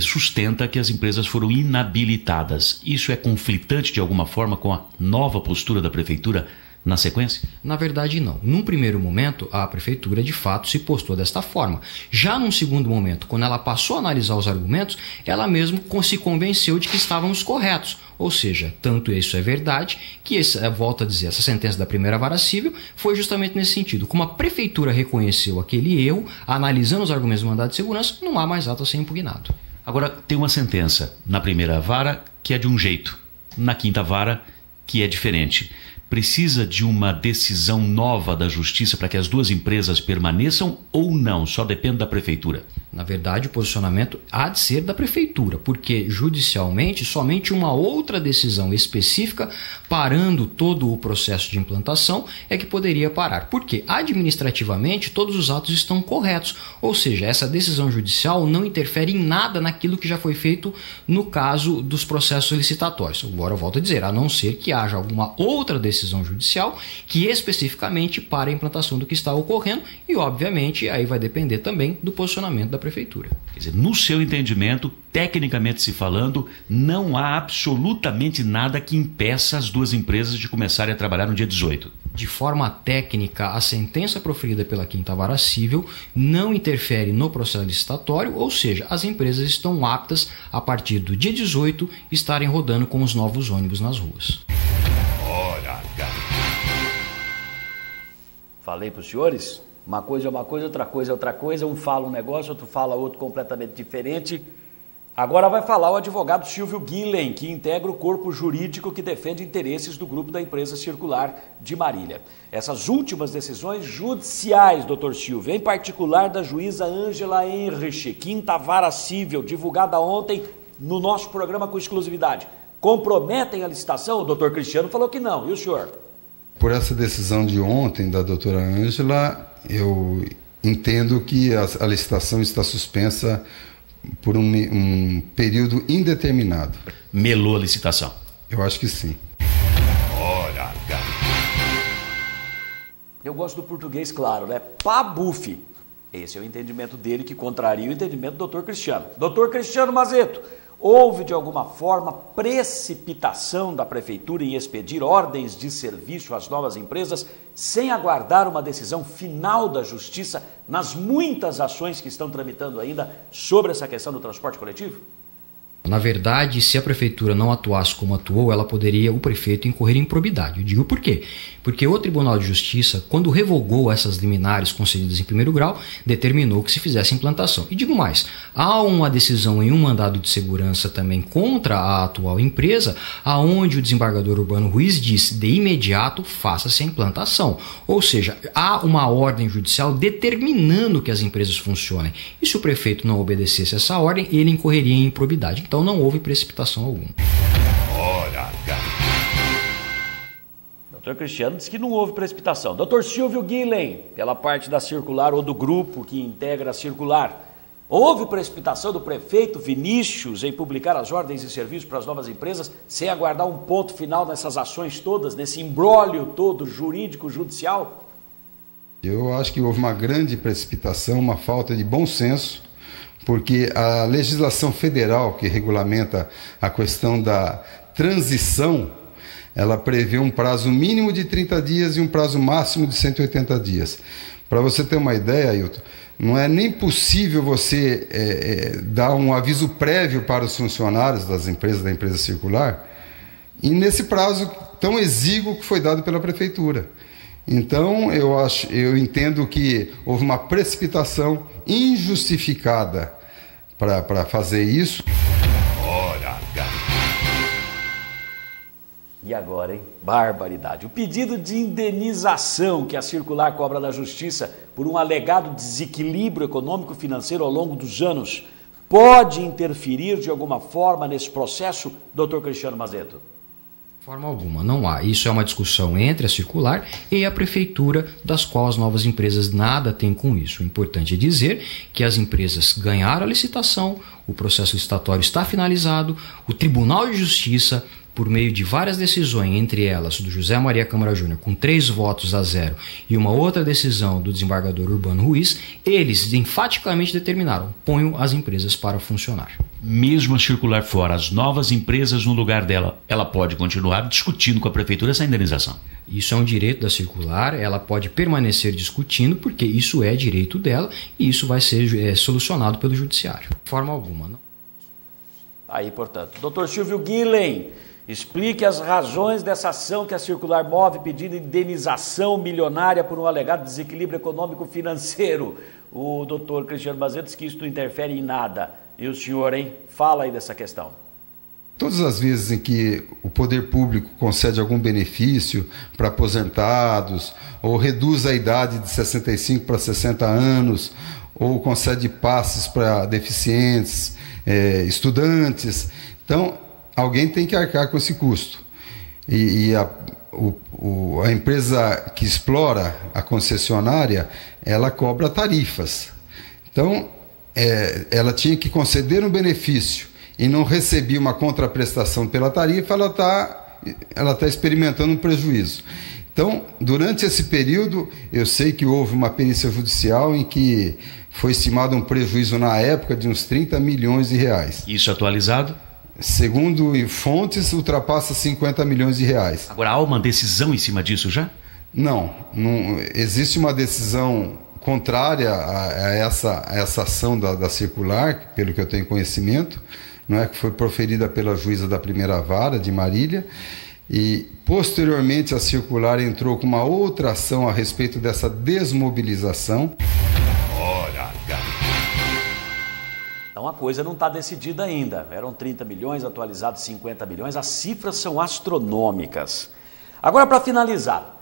sustenta que as empresas foram inabilitadas. Isso é conflitante de alguma forma com a nova postura da Prefeitura na sequência? Na verdade, não. Num primeiro momento, a Prefeitura de fato se postou desta forma. Já num segundo momento, quando ela passou a analisar os argumentos, ela mesma se convenceu de que estávamos corretos. Ou seja, tanto isso é verdade que, volto a dizer, essa sentença da primeira vara civil foi justamente nesse sentido. Como a Prefeitura reconheceu aquele erro, analisando os argumentos do mandado de segurança, não há mais ato a ser impugnado. Agora, tem uma sentença na primeira vara que é de um jeito, na quinta vara que é diferente. Precisa de uma decisão nova da Justiça para que as duas empresas permaneçam ou não? Só depende da Prefeitura. Na verdade, o posicionamento há de ser da Prefeitura, porque judicialmente somente uma outra decisão específica parando todo o processo de implantação é que poderia parar. Porque administrativamente todos os atos estão corretos, ou seja, essa decisão judicial não interfere em nada naquilo que já foi feito no caso dos processos licitatórios. Agora eu volto a dizer, a não ser que haja alguma outra decisão judicial que especificamente para a implantação do que está ocorrendo e, obviamente, aí vai depender também do posicionamento da Prefeitura. Quer dizer, no seu entendimento, tecnicamente se falando, não há absolutamente nada que impeça as duas empresas de começarem a trabalhar no dia 18. De forma técnica, a sentença proferida pela quinta vara civil não interfere no processo licitatório, ou seja, as empresas estão aptas, a partir do dia 18, estarem rodando com os novos ônibus nas ruas. Falei para os senhores, uma coisa é uma coisa, outra coisa é outra coisa, um fala um negócio, outro fala outro completamente diferente. Agora vai falar o advogado Silvio Guilhem, que integra o corpo jurídico que defende interesses do grupo da empresa circular de Marília. Essas últimas decisões judiciais, doutor Silvio, em particular da juíza Ângela Henrich, quinta vara civil, divulgada ontem no nosso programa com exclusividade, comprometem a licitação? O doutor Cristiano falou que não, e o senhor? Por essa decisão de ontem da doutora Ângela, eu entendo que a licitação está suspensa por um período indeterminado. Melou a licitação? Eu acho que sim. Eu gosto do português claro, né? Pabufe. Esse é o entendimento dele que contraria o entendimento do doutor Cristiano. Doutor Cristiano Mazeto, houve de alguma forma precipitação da Prefeitura em expedir ordens de serviço às novas empresas sem aguardar uma decisão final da Justiça nas muitas ações que estão tramitando ainda sobre essa questão do transporte coletivo? Na verdade, se a Prefeitura não atuasse como atuou, ela poderia, o prefeito, incorrer em improbidade. Eu digo por quê? Porque o Tribunal de Justiça, quando revogou essas liminares concedidas em primeiro grau, determinou que se fizesse implantação. E digo mais, há uma decisão em um mandado de segurança também contra a atual empresa, aonde o desembargador Urbano Ruiz disse, de imediato, faça-se a implantação. Ou seja, há uma ordem judicial determinando que as empresas funcionem. E se o prefeito não obedecesse essa ordem, ele incorreria em improbidade. Então não houve precipitação alguma. Doutor Cristiano disse que não houve precipitação. Doutor Silvio Guilhem, pela parte da circular ou do grupo que integra a circular, houve precipitação do prefeito Vinícius em publicar as ordens de serviço para as novas empresas sem aguardar um ponto final nessas ações todas, nesse imbróglio todo jurídico, judicial? Eu acho que houve uma grande precipitação, uma falta de bom senso, porque a legislação federal que regulamenta a questão da transição ela prevê um prazo mínimo de 30 dias e um prazo máximo de 180 dias. Para você ter uma ideia, Ailton, não é nem possível você dar um aviso prévio para os funcionários das empresas, da empresa circular, e nesse prazo tão exíguo que foi dado pela prefeitura. Então, eu entendo que houve uma precipitação injustificada para fazer isso. Hora H. E agora, hein? Barbaridade. O pedido de indenização que a circular cobra da Justiça por um alegado desequilíbrio econômico-financeiro ao longo dos anos pode interferir de alguma forma nesse processo, doutor Cristiano Mazeto? De forma alguma, não há. Isso é uma discussão entre a circular e a prefeitura, das quais as novas empresas nada têm com isso. O importante é dizer que as empresas ganharam a licitação, o processo licitatório está finalizado, o Tribunal de Justiça, por meio de várias decisões, entre elas do José Maria Câmara Júnior, com 3 votos a 0, e uma outra decisão do desembargador Urbano Ruiz, eles enfaticamente determinaram: ponham as empresas para funcionar. Mesmo a circular fora, as novas empresas no lugar dela, ela pode continuar discutindo com a prefeitura essa indenização? Isso é um direito da circular, ela pode permanecer discutindo, porque isso é direito dela e isso vai ser solucionado pelo judiciário. De forma alguma, não. Aí, portanto, doutor Silvio Guilhem, explique as razões dessa ação que a circular move pedindo indenização milionária por um alegado desequilíbrio econômico-financeiro. O doutor Cristiano Mazeto diz que isso não interfere em nada. E o senhor, hein? Fala aí dessa questão. Todas as vezes em que o poder público concede algum benefício para aposentados, ou reduz a idade de 65 para 60 anos, ou concede passes para deficientes, estudantes, então alguém tem que arcar com esse custo. E a empresa que explora a concessionária, ela cobra tarifas. Então, ela tinha que conceder um benefício e não recebia uma contraprestação pela tarifa, ela tá experimentando um prejuízo. Então, durante esse período, eu sei que houve uma perícia judicial em que foi estimado um prejuízo na época de uns 30 milhões de reais. Isso atualizado? Segundo fontes, ultrapassa 50 milhões de reais. Agora, há uma decisão em cima disso já? Não existe uma decisão contrária a essa ação da circular, pelo que eu tenho conhecimento, não é, que foi proferida pela juíza da primeira vara de Marília, e posteriormente a circular entrou com uma outra ação a respeito dessa desmobilização. Hora H. Então a coisa não está decidida ainda. Eram 30 milhões, atualizados 50 milhões. As cifras são astronômicas. Agora, para finalizar,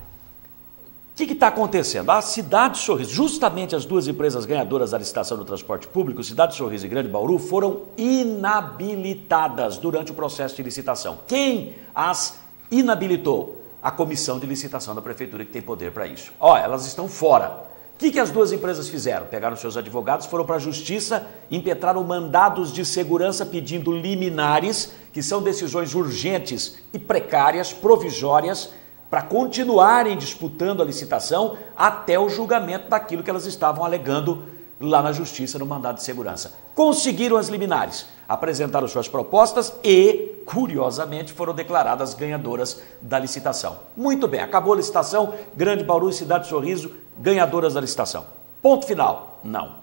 o que está acontecendo? A Cidade Sorriso, justamente as duas empresas ganhadoras da licitação do transporte público, Cidade Sorriso e Grande Bauru, foram inabilitadas durante o processo de licitação. Quem as inabilitou? A comissão de licitação da prefeitura, que tem poder para isso. Elas estão fora. O que as duas empresas fizeram? Pegaram seus advogados, foram para a justiça, impetraram mandados de segurança pedindo liminares, que são decisões urgentes e precárias, provisórias, para continuarem disputando a licitação até o julgamento daquilo que elas estavam alegando lá na justiça no mandado de segurança. Conseguiram as liminares, apresentaram suas propostas e, curiosamente, foram declaradas ganhadoras da licitação. Muito bem, acabou a licitação, Grande Bauru e Cidade Sorriso, ganhadoras da licitação. Ponto final? Não.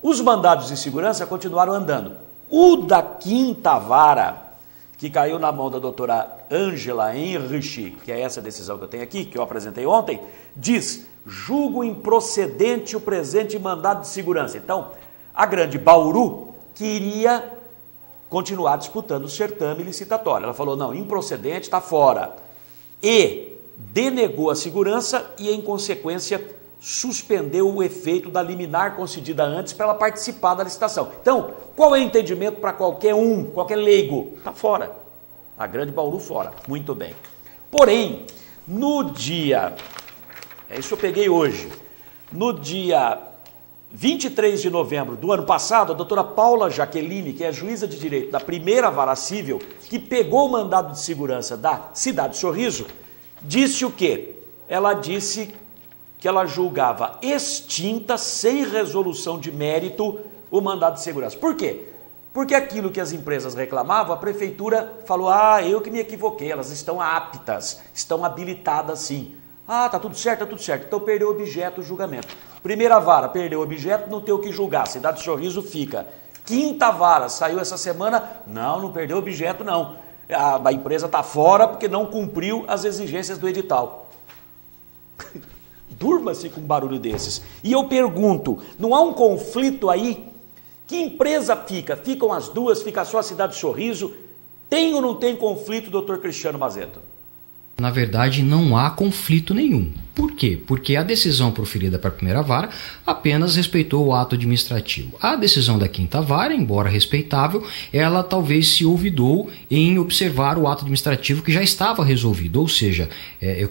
Os mandados de segurança continuaram andando. O da quinta vara, que caiu na mão da doutora Ângela Henrich, que é essa decisão que eu tenho aqui, que eu apresentei ontem, diz: julgo improcedente o presente mandado de segurança. Então, a Grande Bauru queria continuar disputando o certame licitatório. Ela falou: não, improcedente, está fora. E denegou a segurança e, em consequência, suspendeu o efeito da liminar concedida antes para ela participar da licitação. Então, qual é o entendimento para qualquer leigo? Está fora. A Grande Bauru fora. Muito bem. Porém, no dia... isso eu peguei hoje. No dia 23 de novembro do ano passado, a doutora Paula Jaqueline, que é juíza de direito da primeira vara civil, que pegou o mandado de segurança da Cidade Sorriso, disse o quê? Ela disse que ela julgava extinta, sem resolução de mérito, o mandado de segurança. Por quê? Porque aquilo que as empresas reclamavam, a prefeitura falou, eu que me equivoquei, elas estão aptas, estão habilitadas sim. Tá tudo certo, então perdeu objeto o julgamento. Primeira vara, perdeu objeto, não tem o que julgar, Cidade de Sorriso fica. Quinta vara, saiu essa semana, não perdeu objeto não. A empresa está fora porque não cumpriu as exigências do edital. Durma-se com um barulho desses. E eu pergunto, não há um conflito aí? Que empresa fica? Ficam as duas? Fica só a Cidade de Sorriso? Tem ou não tem conflito, doutor Cristiano Mazeto? Na verdade, não há conflito nenhum. Por quê? Porque a decisão proferida para a primeira vara apenas respeitou o ato administrativo. A decisão da quinta vara, embora respeitável, ela talvez se olvidou em observar o ato administrativo que já estava resolvido. Ou seja,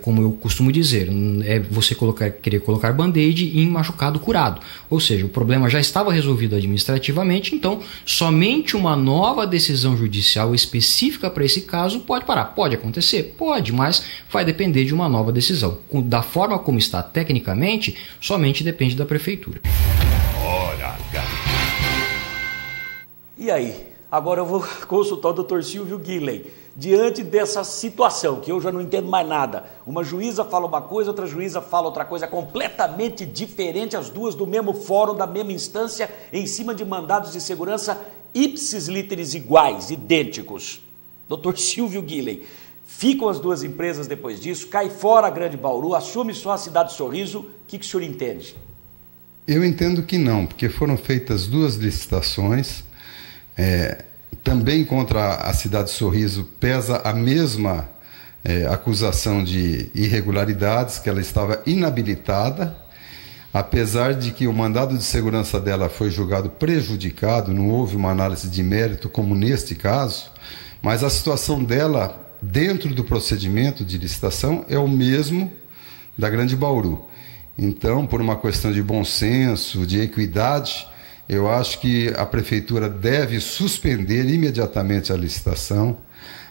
como eu costumo dizer, é você querer colocar band-aid em machucado curado. Ou seja, o problema já estava resolvido administrativamente, então somente uma nova decisão judicial específica para esse caso pode parar. Pode acontecer? Pode, mas vai depender de uma nova decisão. Da forma como está tecnicamente, somente depende da prefeitura. Hora H. E aí? Agora eu vou consultar o doutor Silvio Guilhem. Diante dessa situação, que eu já não entendo mais nada, uma juíza fala uma coisa, outra juíza fala outra coisa completamente diferente, as duas do mesmo fórum, da mesma instância, em cima de mandados de segurança ipsis literis iguais, idênticos. Doutor Silvio Guilhem, ficam as duas empresas depois disso, cai fora a Grande Bauru, assume só a Cidade de Sorriso, o que o senhor entende? Eu entendo que não, porque foram feitas duas licitações, também contra a Cidade de Sorriso pesa a mesma acusação de irregularidades, que ela estava inabilitada, apesar de que o mandado de segurança dela foi julgado prejudicado, não houve uma análise de mérito como neste caso, mas a situação dela dentro do procedimento de licitação é o mesmo da Grande Bauru. Então, por uma questão de bom senso, de equidade, eu acho que a prefeitura deve suspender imediatamente a licitação,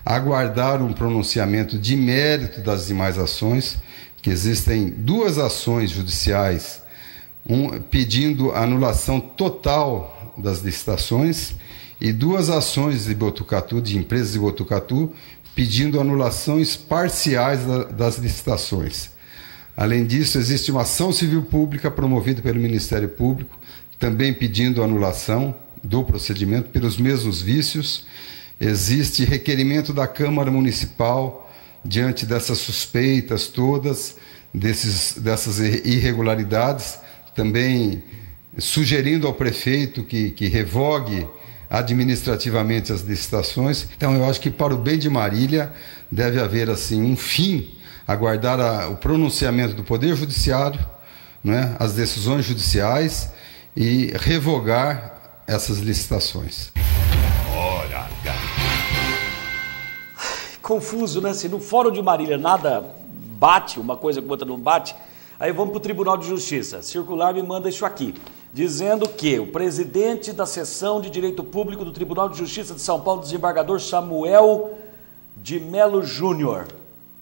aguardar um pronunciamento de mérito das demais ações, que existem duas ações judiciais, pedindo anulação total das licitações e duas ações de Botucatu, de empresas de Botucatu, pedindo anulações parciais das licitações. Além disso, existe uma ação civil pública promovida pelo Ministério Público, também pedindo anulação do procedimento pelos mesmos vícios. Existe requerimento da Câmara Municipal diante dessas suspeitas todas, dessas irregularidades, também sugerindo ao prefeito que revogue administrativamente as licitações. Então, eu acho que para o bem de Marília deve haver assim um fim, aguardar o pronunciamento do Poder Judiciário, né, as decisões judiciais e revogar essas licitações. Hora H. Confuso, né? Se no Fórum de Marília nada bate, uma coisa com outra não bate, aí vamos para o Tribunal de Justiça. Circular me manda isso aqui, dizendo que o presidente da Seção de Direito Público do Tribunal de Justiça de São Paulo, desembargador Samuel de Melo Júnior,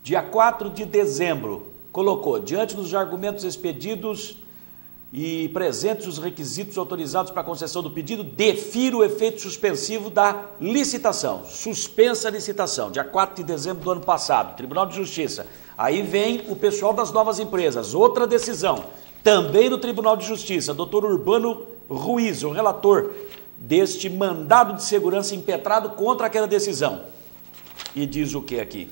dia 4 de dezembro, colocou, diante dos argumentos expedidos e presentes os requisitos autorizados para a concessão do pedido, defiro o efeito suspensivo da licitação. Suspensa a licitação, dia 4 de dezembro do ano passado, Tribunal de Justiça. Aí vem o pessoal das novas empresas, outra decisão, também do Tribunal de Justiça, doutor Urbano Ruiz, o relator deste mandado de segurança impetrado contra aquela decisão. E diz o que aqui?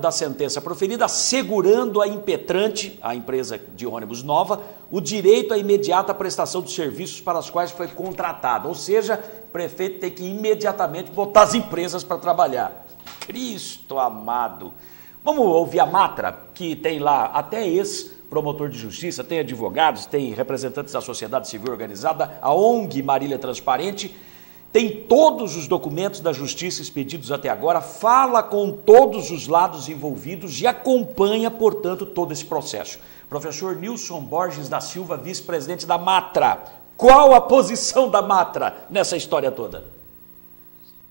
Da sentença proferida, assegurando a impetrante, a empresa de ônibus nova, o direito à imediata prestação dos serviços para os quais foi contratado. Ou seja, o prefeito tem que imediatamente botar as empresas para trabalhar. Cristo amado! Vamos ouvir a Matra, que tem lá até ex-promotor de justiça, tem advogados, tem representantes da sociedade civil organizada, a ONG Marília Transparente, tem todos os documentos da justiça expedidos até agora, fala com todos os lados envolvidos e acompanha, portanto, todo esse processo. Professor Nilson Borges da Silva, vice-presidente da Matra. Qual a posição da Matra nessa história toda?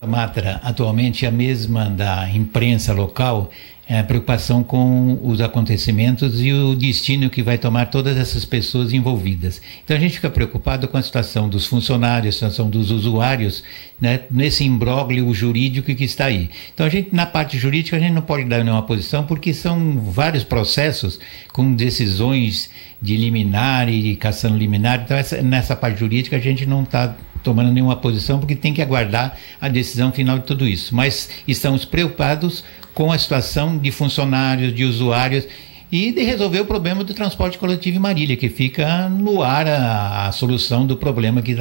A Matra, atualmente, é a mesma da imprensa local, é a preocupação com os acontecimentos e o destino que vai tomar todas essas pessoas envolvidas. Então a gente fica preocupado com a situação dos funcionários, a situação dos usuários, né, nesse imbróglio jurídico que está aí. Então na parte jurídica a gente não pode dar nenhuma posição porque são vários processos com decisões de liminar e de cassando liminar. Então nessa parte jurídica a gente não está tomando nenhuma posição porque tem que aguardar a decisão final de tudo isso. Mas estamos preocupados com a situação de funcionários, de usuários e de resolver o problema do transporte coletivo em Marília, que fica no ar a solução do problema que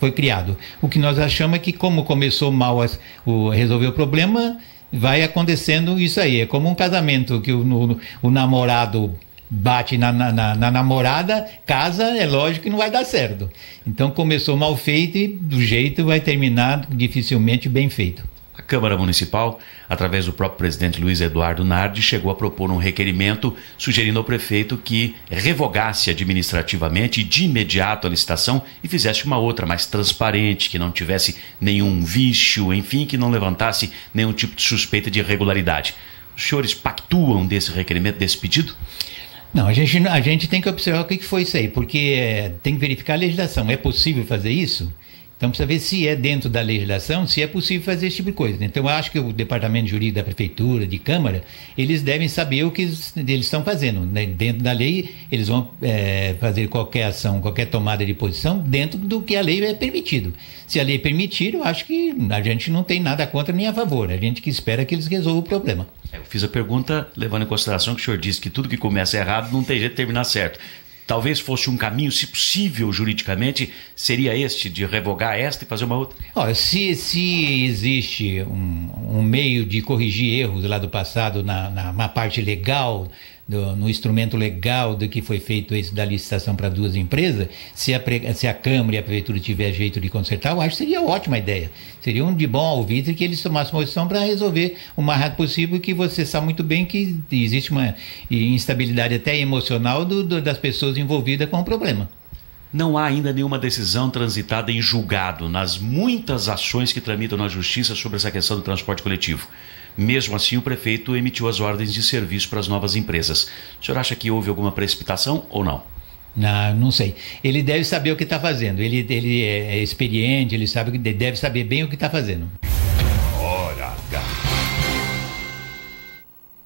foi criado. O que nós achamos é que, como começou mal resolver o problema, vai acontecendo isso aí. É como um casamento que o namorado bate na namorada, casa, é lógico que não vai dar certo. Então começou mal feito e do jeito vai terminar dificilmente bem feito. A Câmara Municipal, através do próprio presidente Luiz Eduardo Nardi, chegou a propor um requerimento sugerindo ao prefeito que revogasse administrativamente e de imediato a licitação e fizesse uma outra mais transparente, que não tivesse nenhum vício, enfim, que não levantasse nenhum tipo de suspeita de irregularidade. Os senhores pactuam desse requerimento, desse pedido? Não, a gente tem que observar o que foi isso aí, porque tem que verificar a legislação. É possível fazer isso? Então precisa ver se é dentro da legislação, se é possível fazer esse tipo de coisa. Então eu acho que o departamento jurídico da prefeitura, de Câmara, eles devem saber o que eles estão fazendo, né? Dentro da lei, eles vão fazer qualquer ação, qualquer tomada de posição dentro do que a lei é permitido. Se a lei permitir, eu acho que a gente não tem nada contra nem a favor. A gente que espera que eles resolvam o problema. Eu fiz a pergunta levando em consideração que o senhor disse que tudo que começa errado não tem jeito de terminar certo. Talvez fosse um caminho, se possível, juridicamente, seria este, de revogar esta e fazer uma outra? Olha, se existe um meio de corrigir erros lá do passado na parte legal, no instrumento legal do que foi feito esse da licitação para duas empresas, se a Câmara e a Prefeitura tiver jeito de consertar, eu acho que seria uma ótima ideia. Seria de bom alvitre que eles tomassem uma posição para resolver o mais rápido possível, que você sabe muito bem que existe uma instabilidade até emocional das pessoas envolvidas com o problema. Não há ainda nenhuma decisão transitada em julgado nas muitas ações que tramitam na Justiça sobre essa questão do transporte coletivo. Mesmo assim, o prefeito emitiu as ordens de serviço para as novas empresas. O senhor acha que houve alguma precipitação ou não? Não sei. Ele deve saber o que está fazendo. Ele é experiente, ele deve saber bem o que está fazendo. Hora H.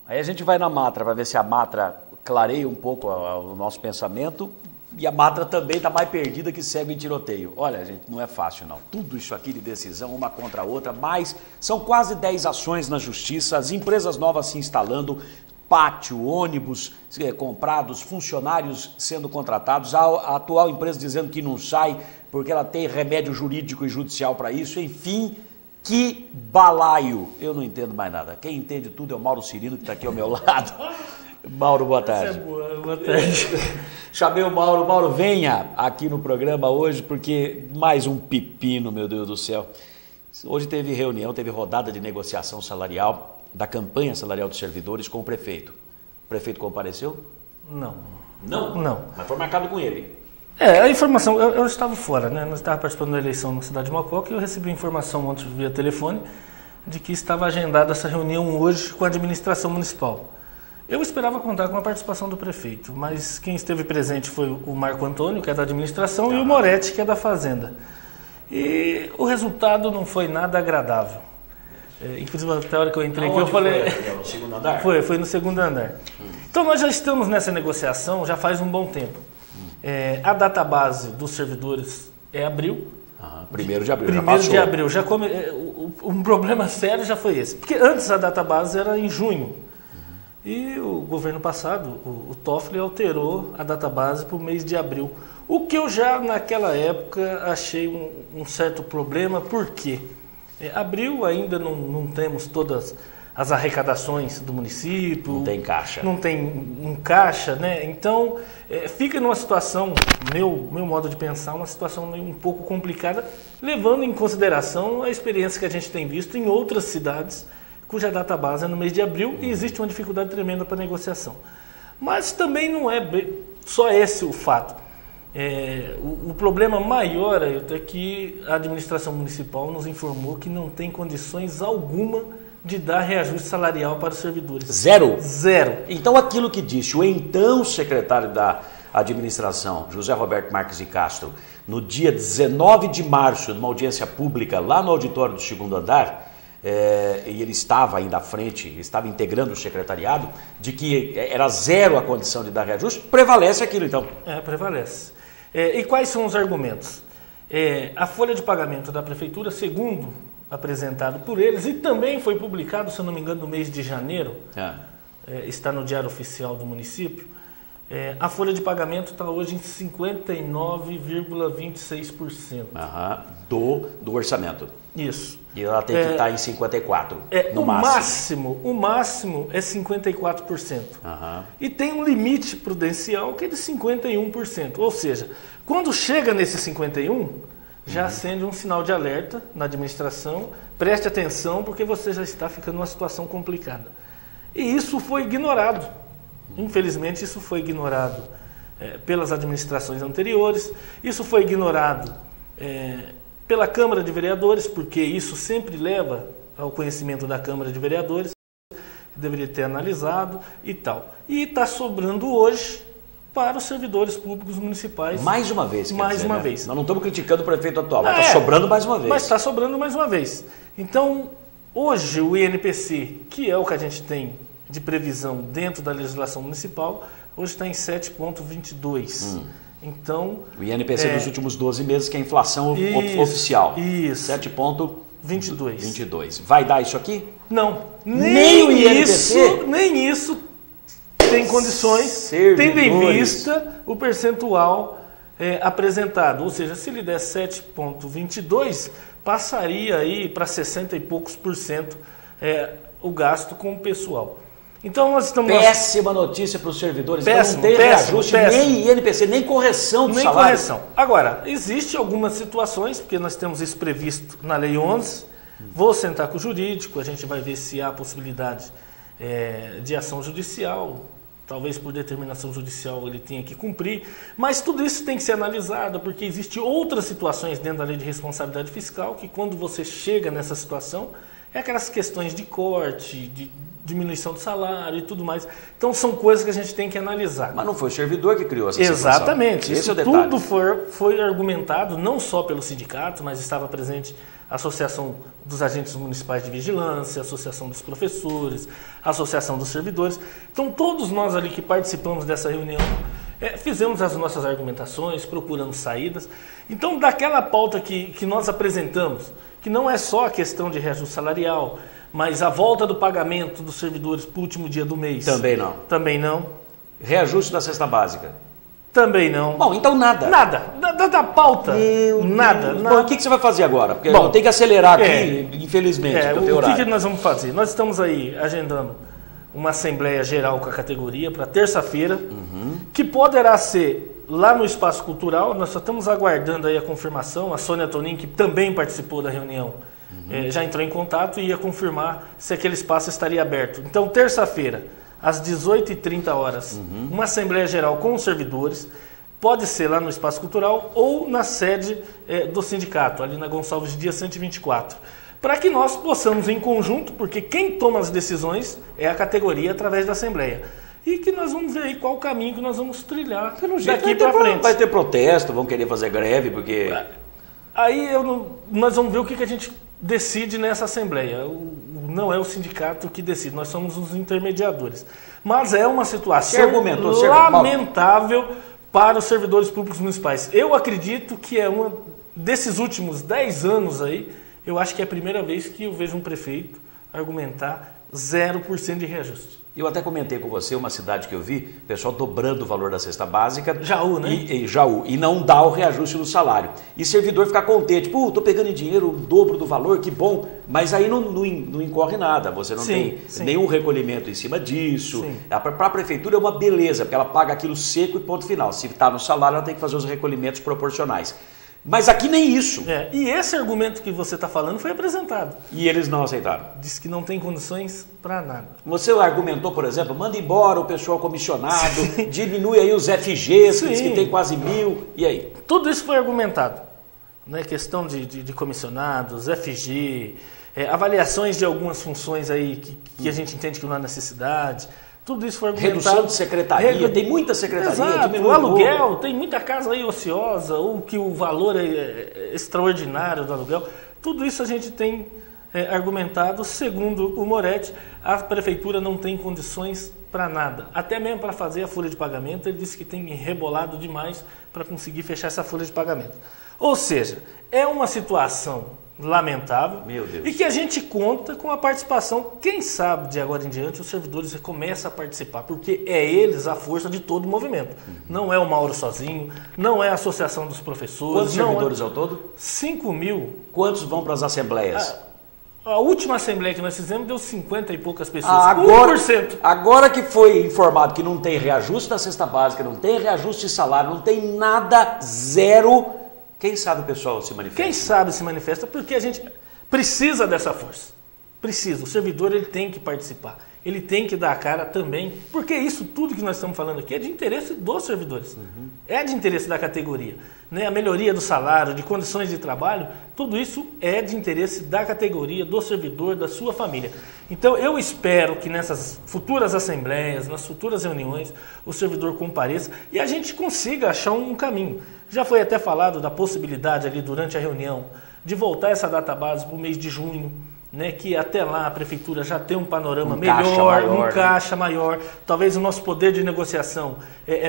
Aí a gente vai na Matra para ver se a Matra clareia um pouco o nosso pensamento. E a Matra também está mais perdida que cego em tiroteio. Olha, gente, não é fácil não. Tudo isso aqui de decisão, uma contra a outra, mas são quase 10 ações na Justiça, as empresas novas se instalando, pátio, ônibus comprados, funcionários sendo contratados, a atual empresa dizendo que não sai porque ela tem remédio jurídico e judicial para isso, enfim, que balaio. Eu não entendo mais nada. Quem entende tudo é o Mauro Cirino, que está aqui ao meu lado. Mauro, boa tarde. Boa tarde. Chamei o Mauro. Mauro, venha aqui no programa hoje, porque mais um pepino, meu Deus do céu. Hoje teve reunião, teve rodada de negociação salarial, da campanha salarial dos servidores com o prefeito. O prefeito compareceu? Não. Não? Não. Mas foi marcado com ele. A informação, eu estava fora, né? Nós estávamos participando da eleição na cidade de Mococa e eu recebi a informação ontem via telefone de que estava agendada essa reunião hoje com a administração municipal. Eu esperava contar com a participação do prefeito, mas quem esteve presente foi o Marco Antônio, que é da administração, e o Moretti, que é da Fazenda. E o resultado não foi nada agradável. Inclusive, até a hora que eu entrei aqui, eu falei... Foi no segundo andar? Foi no segundo andar. Então, nós já estamos nessa negociação já faz um bom tempo. A database dos servidores é abril. 1º de abril, já passou. 1º de abril. Um problema sério já foi esse. Porque antes a database era em junho. E o governo passado, o Toffoli, alterou a database para o mês de abril. O que eu já, naquela época, achei um certo problema. Por quê? Abril ainda não temos todas as arrecadações do município. Não tem caixa. Não tem um caixa, né? Então, fica numa situação, meu modo de pensar, uma situação um pouco complicada, levando em consideração a experiência que a gente tem visto em outras cidades, cuja database é no mês de abril e existe uma dificuldade tremenda para negociação. Mas também não é só esse o fato. O problema maior, Ailton, é que a administração municipal nos informou que não tem condições alguma de dar reajuste salarial para os servidores. Zero? Zero. Então aquilo que disse o então secretário da administração, José Roberto Marques de Castro, no dia 19 de março, numa audiência pública lá no auditório do 2º andar, e ele estava ainda à frente, estava integrando o secretariado, de que era zero a condição de dar reajuste, prevalece aquilo então. Prevalece. E quais são os argumentos? A folha de pagamento da prefeitura, segundo apresentado por eles, e também foi publicado, se eu não me engano, no mês de janeiro, está no Diário Oficial do município, a folha de pagamento está hoje em 59,26%. Do orçamento. Isso. E ela tem que estar em 54%, no máximo. O máximo é 54%. E tem um limite prudencial que é de 51%. Ou seja, quando chega nesse 51%, já acende um sinal de alerta na administração. Preste atenção, porque você já está ficando numa situação complicada. E isso foi ignorado. Infelizmente, isso foi ignorado pelas administrações anteriores. Isso foi ignorado pela Câmara de Vereadores, porque isso sempre leva ao conhecimento da Câmara de Vereadores, que deveria ter analisado e tal. E está sobrando hoje para os servidores públicos municipais. Mais uma vez, Mais uma vez. Nós não estamos criticando o prefeito atual, mas está sobrando mais uma vez. Mas está sobrando mais uma vez. Então, hoje o INPC, que é o que a gente tem de previsão dentro da legislação municipal, hoje está em 7,22%. Então, o INPC dos últimos 12 meses, que é a inflação oficial. Isso. 7,22. Vai dar isso aqui? Não. Nem o INPC? Nem isso tem condições, tendo em vista o percentual apresentado. Ou seja, se ele der 7,22%, passaria aí para 60 e poucos % o gasto com o pessoal. Então nós estamos... Péssima notícia para os servidores. Não tem reajuste, nem INPC, nem correção do salário. Nem correção. Agora, existem algumas situações, porque nós temos isso previsto na Lei 11. Vou sentar com o jurídico, a gente vai ver se há possibilidade de ação judicial. Talvez por determinação judicial ele tenha que cumprir. Mas tudo isso tem que ser analisado, porque existem outras situações dentro da Lei de Responsabilidade Fiscal, que quando você chega nessa situação, é aquelas questões de corte, de diminuição do salário e tudo mais. Então são coisas que a gente tem que analisar. Mas não foi o servidor que criou essa situação. Exatamente. Isso tudo foi argumentado não só pelo sindicato, mas estava presente a Associação dos Agentes Municipais de Vigilância, a Associação dos Professores, a Associação dos Servidores. Então todos nós ali que participamos dessa reunião fizemos as nossas argumentações, procuramos saídas. Então daquela pauta que nós apresentamos, que não é só a questão de reajuste salarial, mas a volta do pagamento dos servidores para o último dia do mês. Também não. Também não. Reajuste da cesta básica. Também não. Bom, então nada. Nada. Da pauta. Nada. Bom, o que você vai fazer agora? Porque eu tenho que acelerar aqui, infelizmente. O que nós vamos fazer? Nós estamos aí agendando uma Assembleia Geral com a categoria para terça-feira, que poderá ser lá no Espaço Cultural. Nós só estamos aguardando aí a confirmação. A Sônia Tonin, que também participou da reunião, já entrou em contato e ia confirmar se aquele espaço estaria aberto. Então, terça-feira, às 18h30, uma Assembleia Geral com os servidores, pode ser lá no Espaço Cultural ou na sede do sindicato, ali na Gonçalves Dias 124, para que nós possamos em conjunto, porque quem toma as decisões é a categoria através da Assembleia, e que nós vamos ver aí qual o caminho que nós vamos trilhar daqui para frente. Vai ter protesto, vão querer fazer greve, porque... Aí nós vamos ver o que a gente decide nessa Assembleia. Não é o sindicato que decide, nós somos os intermediadores. Mas é uma situação lamentável para os servidores públicos municipais. Eu acredito que é uma desses últimos 10 anos aí, eu acho que é a primeira vez que eu vejo um prefeito argumentar 0% de reajuste. Eu até comentei com você uma cidade que eu vi, pessoal dobrando o valor da cesta básica. Jaú, né? Jaú. E não dá o reajuste do salário. E servidor ficar contente. Tô pegando em dinheiro o dobro do valor, que bom. Mas aí não incorre nada. Você não tem nenhum recolhimento em cima disso. Para a prefeitura é uma beleza, porque ela paga aquilo seco e ponto final. Se está no salário, ela tem que fazer os recolhimentos proporcionais. Mas aqui nem isso. E esse argumento que você está falando foi apresentado. E eles não aceitaram. Diz que não tem condições para nada. Você argumentou, por exemplo, manda embora o pessoal comissionado, diminui aí os FGs, que diz que tem quase 1.000, e aí? Tudo isso foi argumentado. Né? Questão de comissionados, FG, avaliações de algumas funções aí que a gente entende que não há necessidade. Tudo isso foi argumentado. Redução de secretaria, tem muita secretaria. Exato, o aluguel, tem muita casa aí ociosa, ou que o valor é extraordinário do aluguel. Tudo isso a gente tem argumentado. Segundo o Moretti, a prefeitura não tem condições para nada. Até mesmo para fazer a folha de pagamento, ele disse que tem rebolado demais para conseguir fechar essa folha de pagamento. Ou seja, é uma situação lamentável. Meu Deus. E que a gente conta com a participação, quem sabe de agora em diante os servidores começam a participar, porque é eles a força de todo o movimento. Não é o Mauro sozinho, não é a associação dos professores. Quantos servidores ao todo? 5.000. Quantos vão para as assembleias? A última assembleia que nós fizemos deu 50 e poucas pessoas. Agora, 1%. Agora que foi informado que não tem reajuste da cesta básica, não tem reajuste de salário, não tem nada, zero. Quem sabe o pessoal se manifesta? Quem sabe se manifesta, porque a gente precisa dessa força. Precisa. O servidor ele tem que participar. Ele tem que dar a cara também, porque isso tudo que nós estamos falando aqui é de interesse dos servidores. É de interesse da categoria. Né? A melhoria do salário, de condições de trabalho, tudo isso é de interesse da categoria, do servidor, da sua família. Então eu espero que nessas futuras assembleias, nas futuras reuniões, o servidor compareça e a gente consiga achar um caminho. Já foi até falado da possibilidade ali durante a reunião de voltar essa data base para o mês de junho, né, que até lá a prefeitura já tem um panorama melhor, caixa maior, talvez o nosso poder de negociação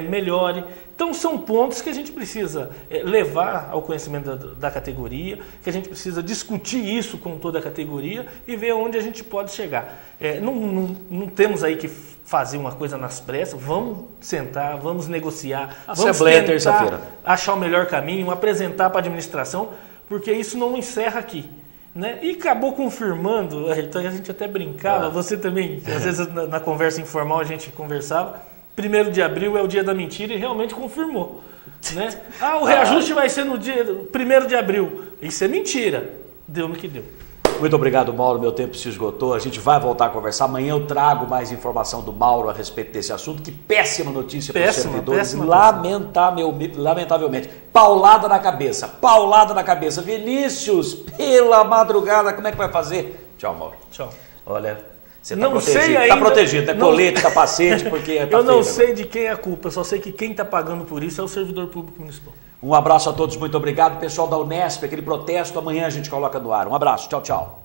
melhore. Então são pontos que a gente precisa levar ao conhecimento da categoria, que a gente precisa discutir isso com toda a categoria e ver onde a gente pode chegar. Não temos aí que fazer uma coisa nas pressas, vamos sentar, vamos negociar, Assembleia vamos terça-feira. Achar o melhor caminho, apresentar para a administração, porque isso não encerra aqui. Né? E acabou confirmando, então a gente até brincava, você também, às vezes na conversa informal a gente conversava, 1º de abril é o dia da mentira e realmente confirmou. Né? O reajuste vai ser no dia 1º de abril. Isso é mentira. Deu no que deu. Muito obrigado, Mauro. Meu tempo se esgotou. A gente vai voltar a conversar. Amanhã eu trago mais informação do Mauro a respeito desse assunto. Que péssima notícia para os servidores. Lamentavelmente. Paulada na cabeça. Paulada na cabeça. Vinícius, pela madrugada, como é que vai fazer? Tchau, Mauro. Tchau. Olha, você está protegido. Está protegido. É colete, capacete, porque eu não sei de quem é a culpa. Eu só sei que quem está pagando por isso é o servidor público municipal. Um abraço a todos, muito obrigado. Pessoal da Unesp, aquele protesto, amanhã a gente coloca no ar. Um abraço, tchau, tchau.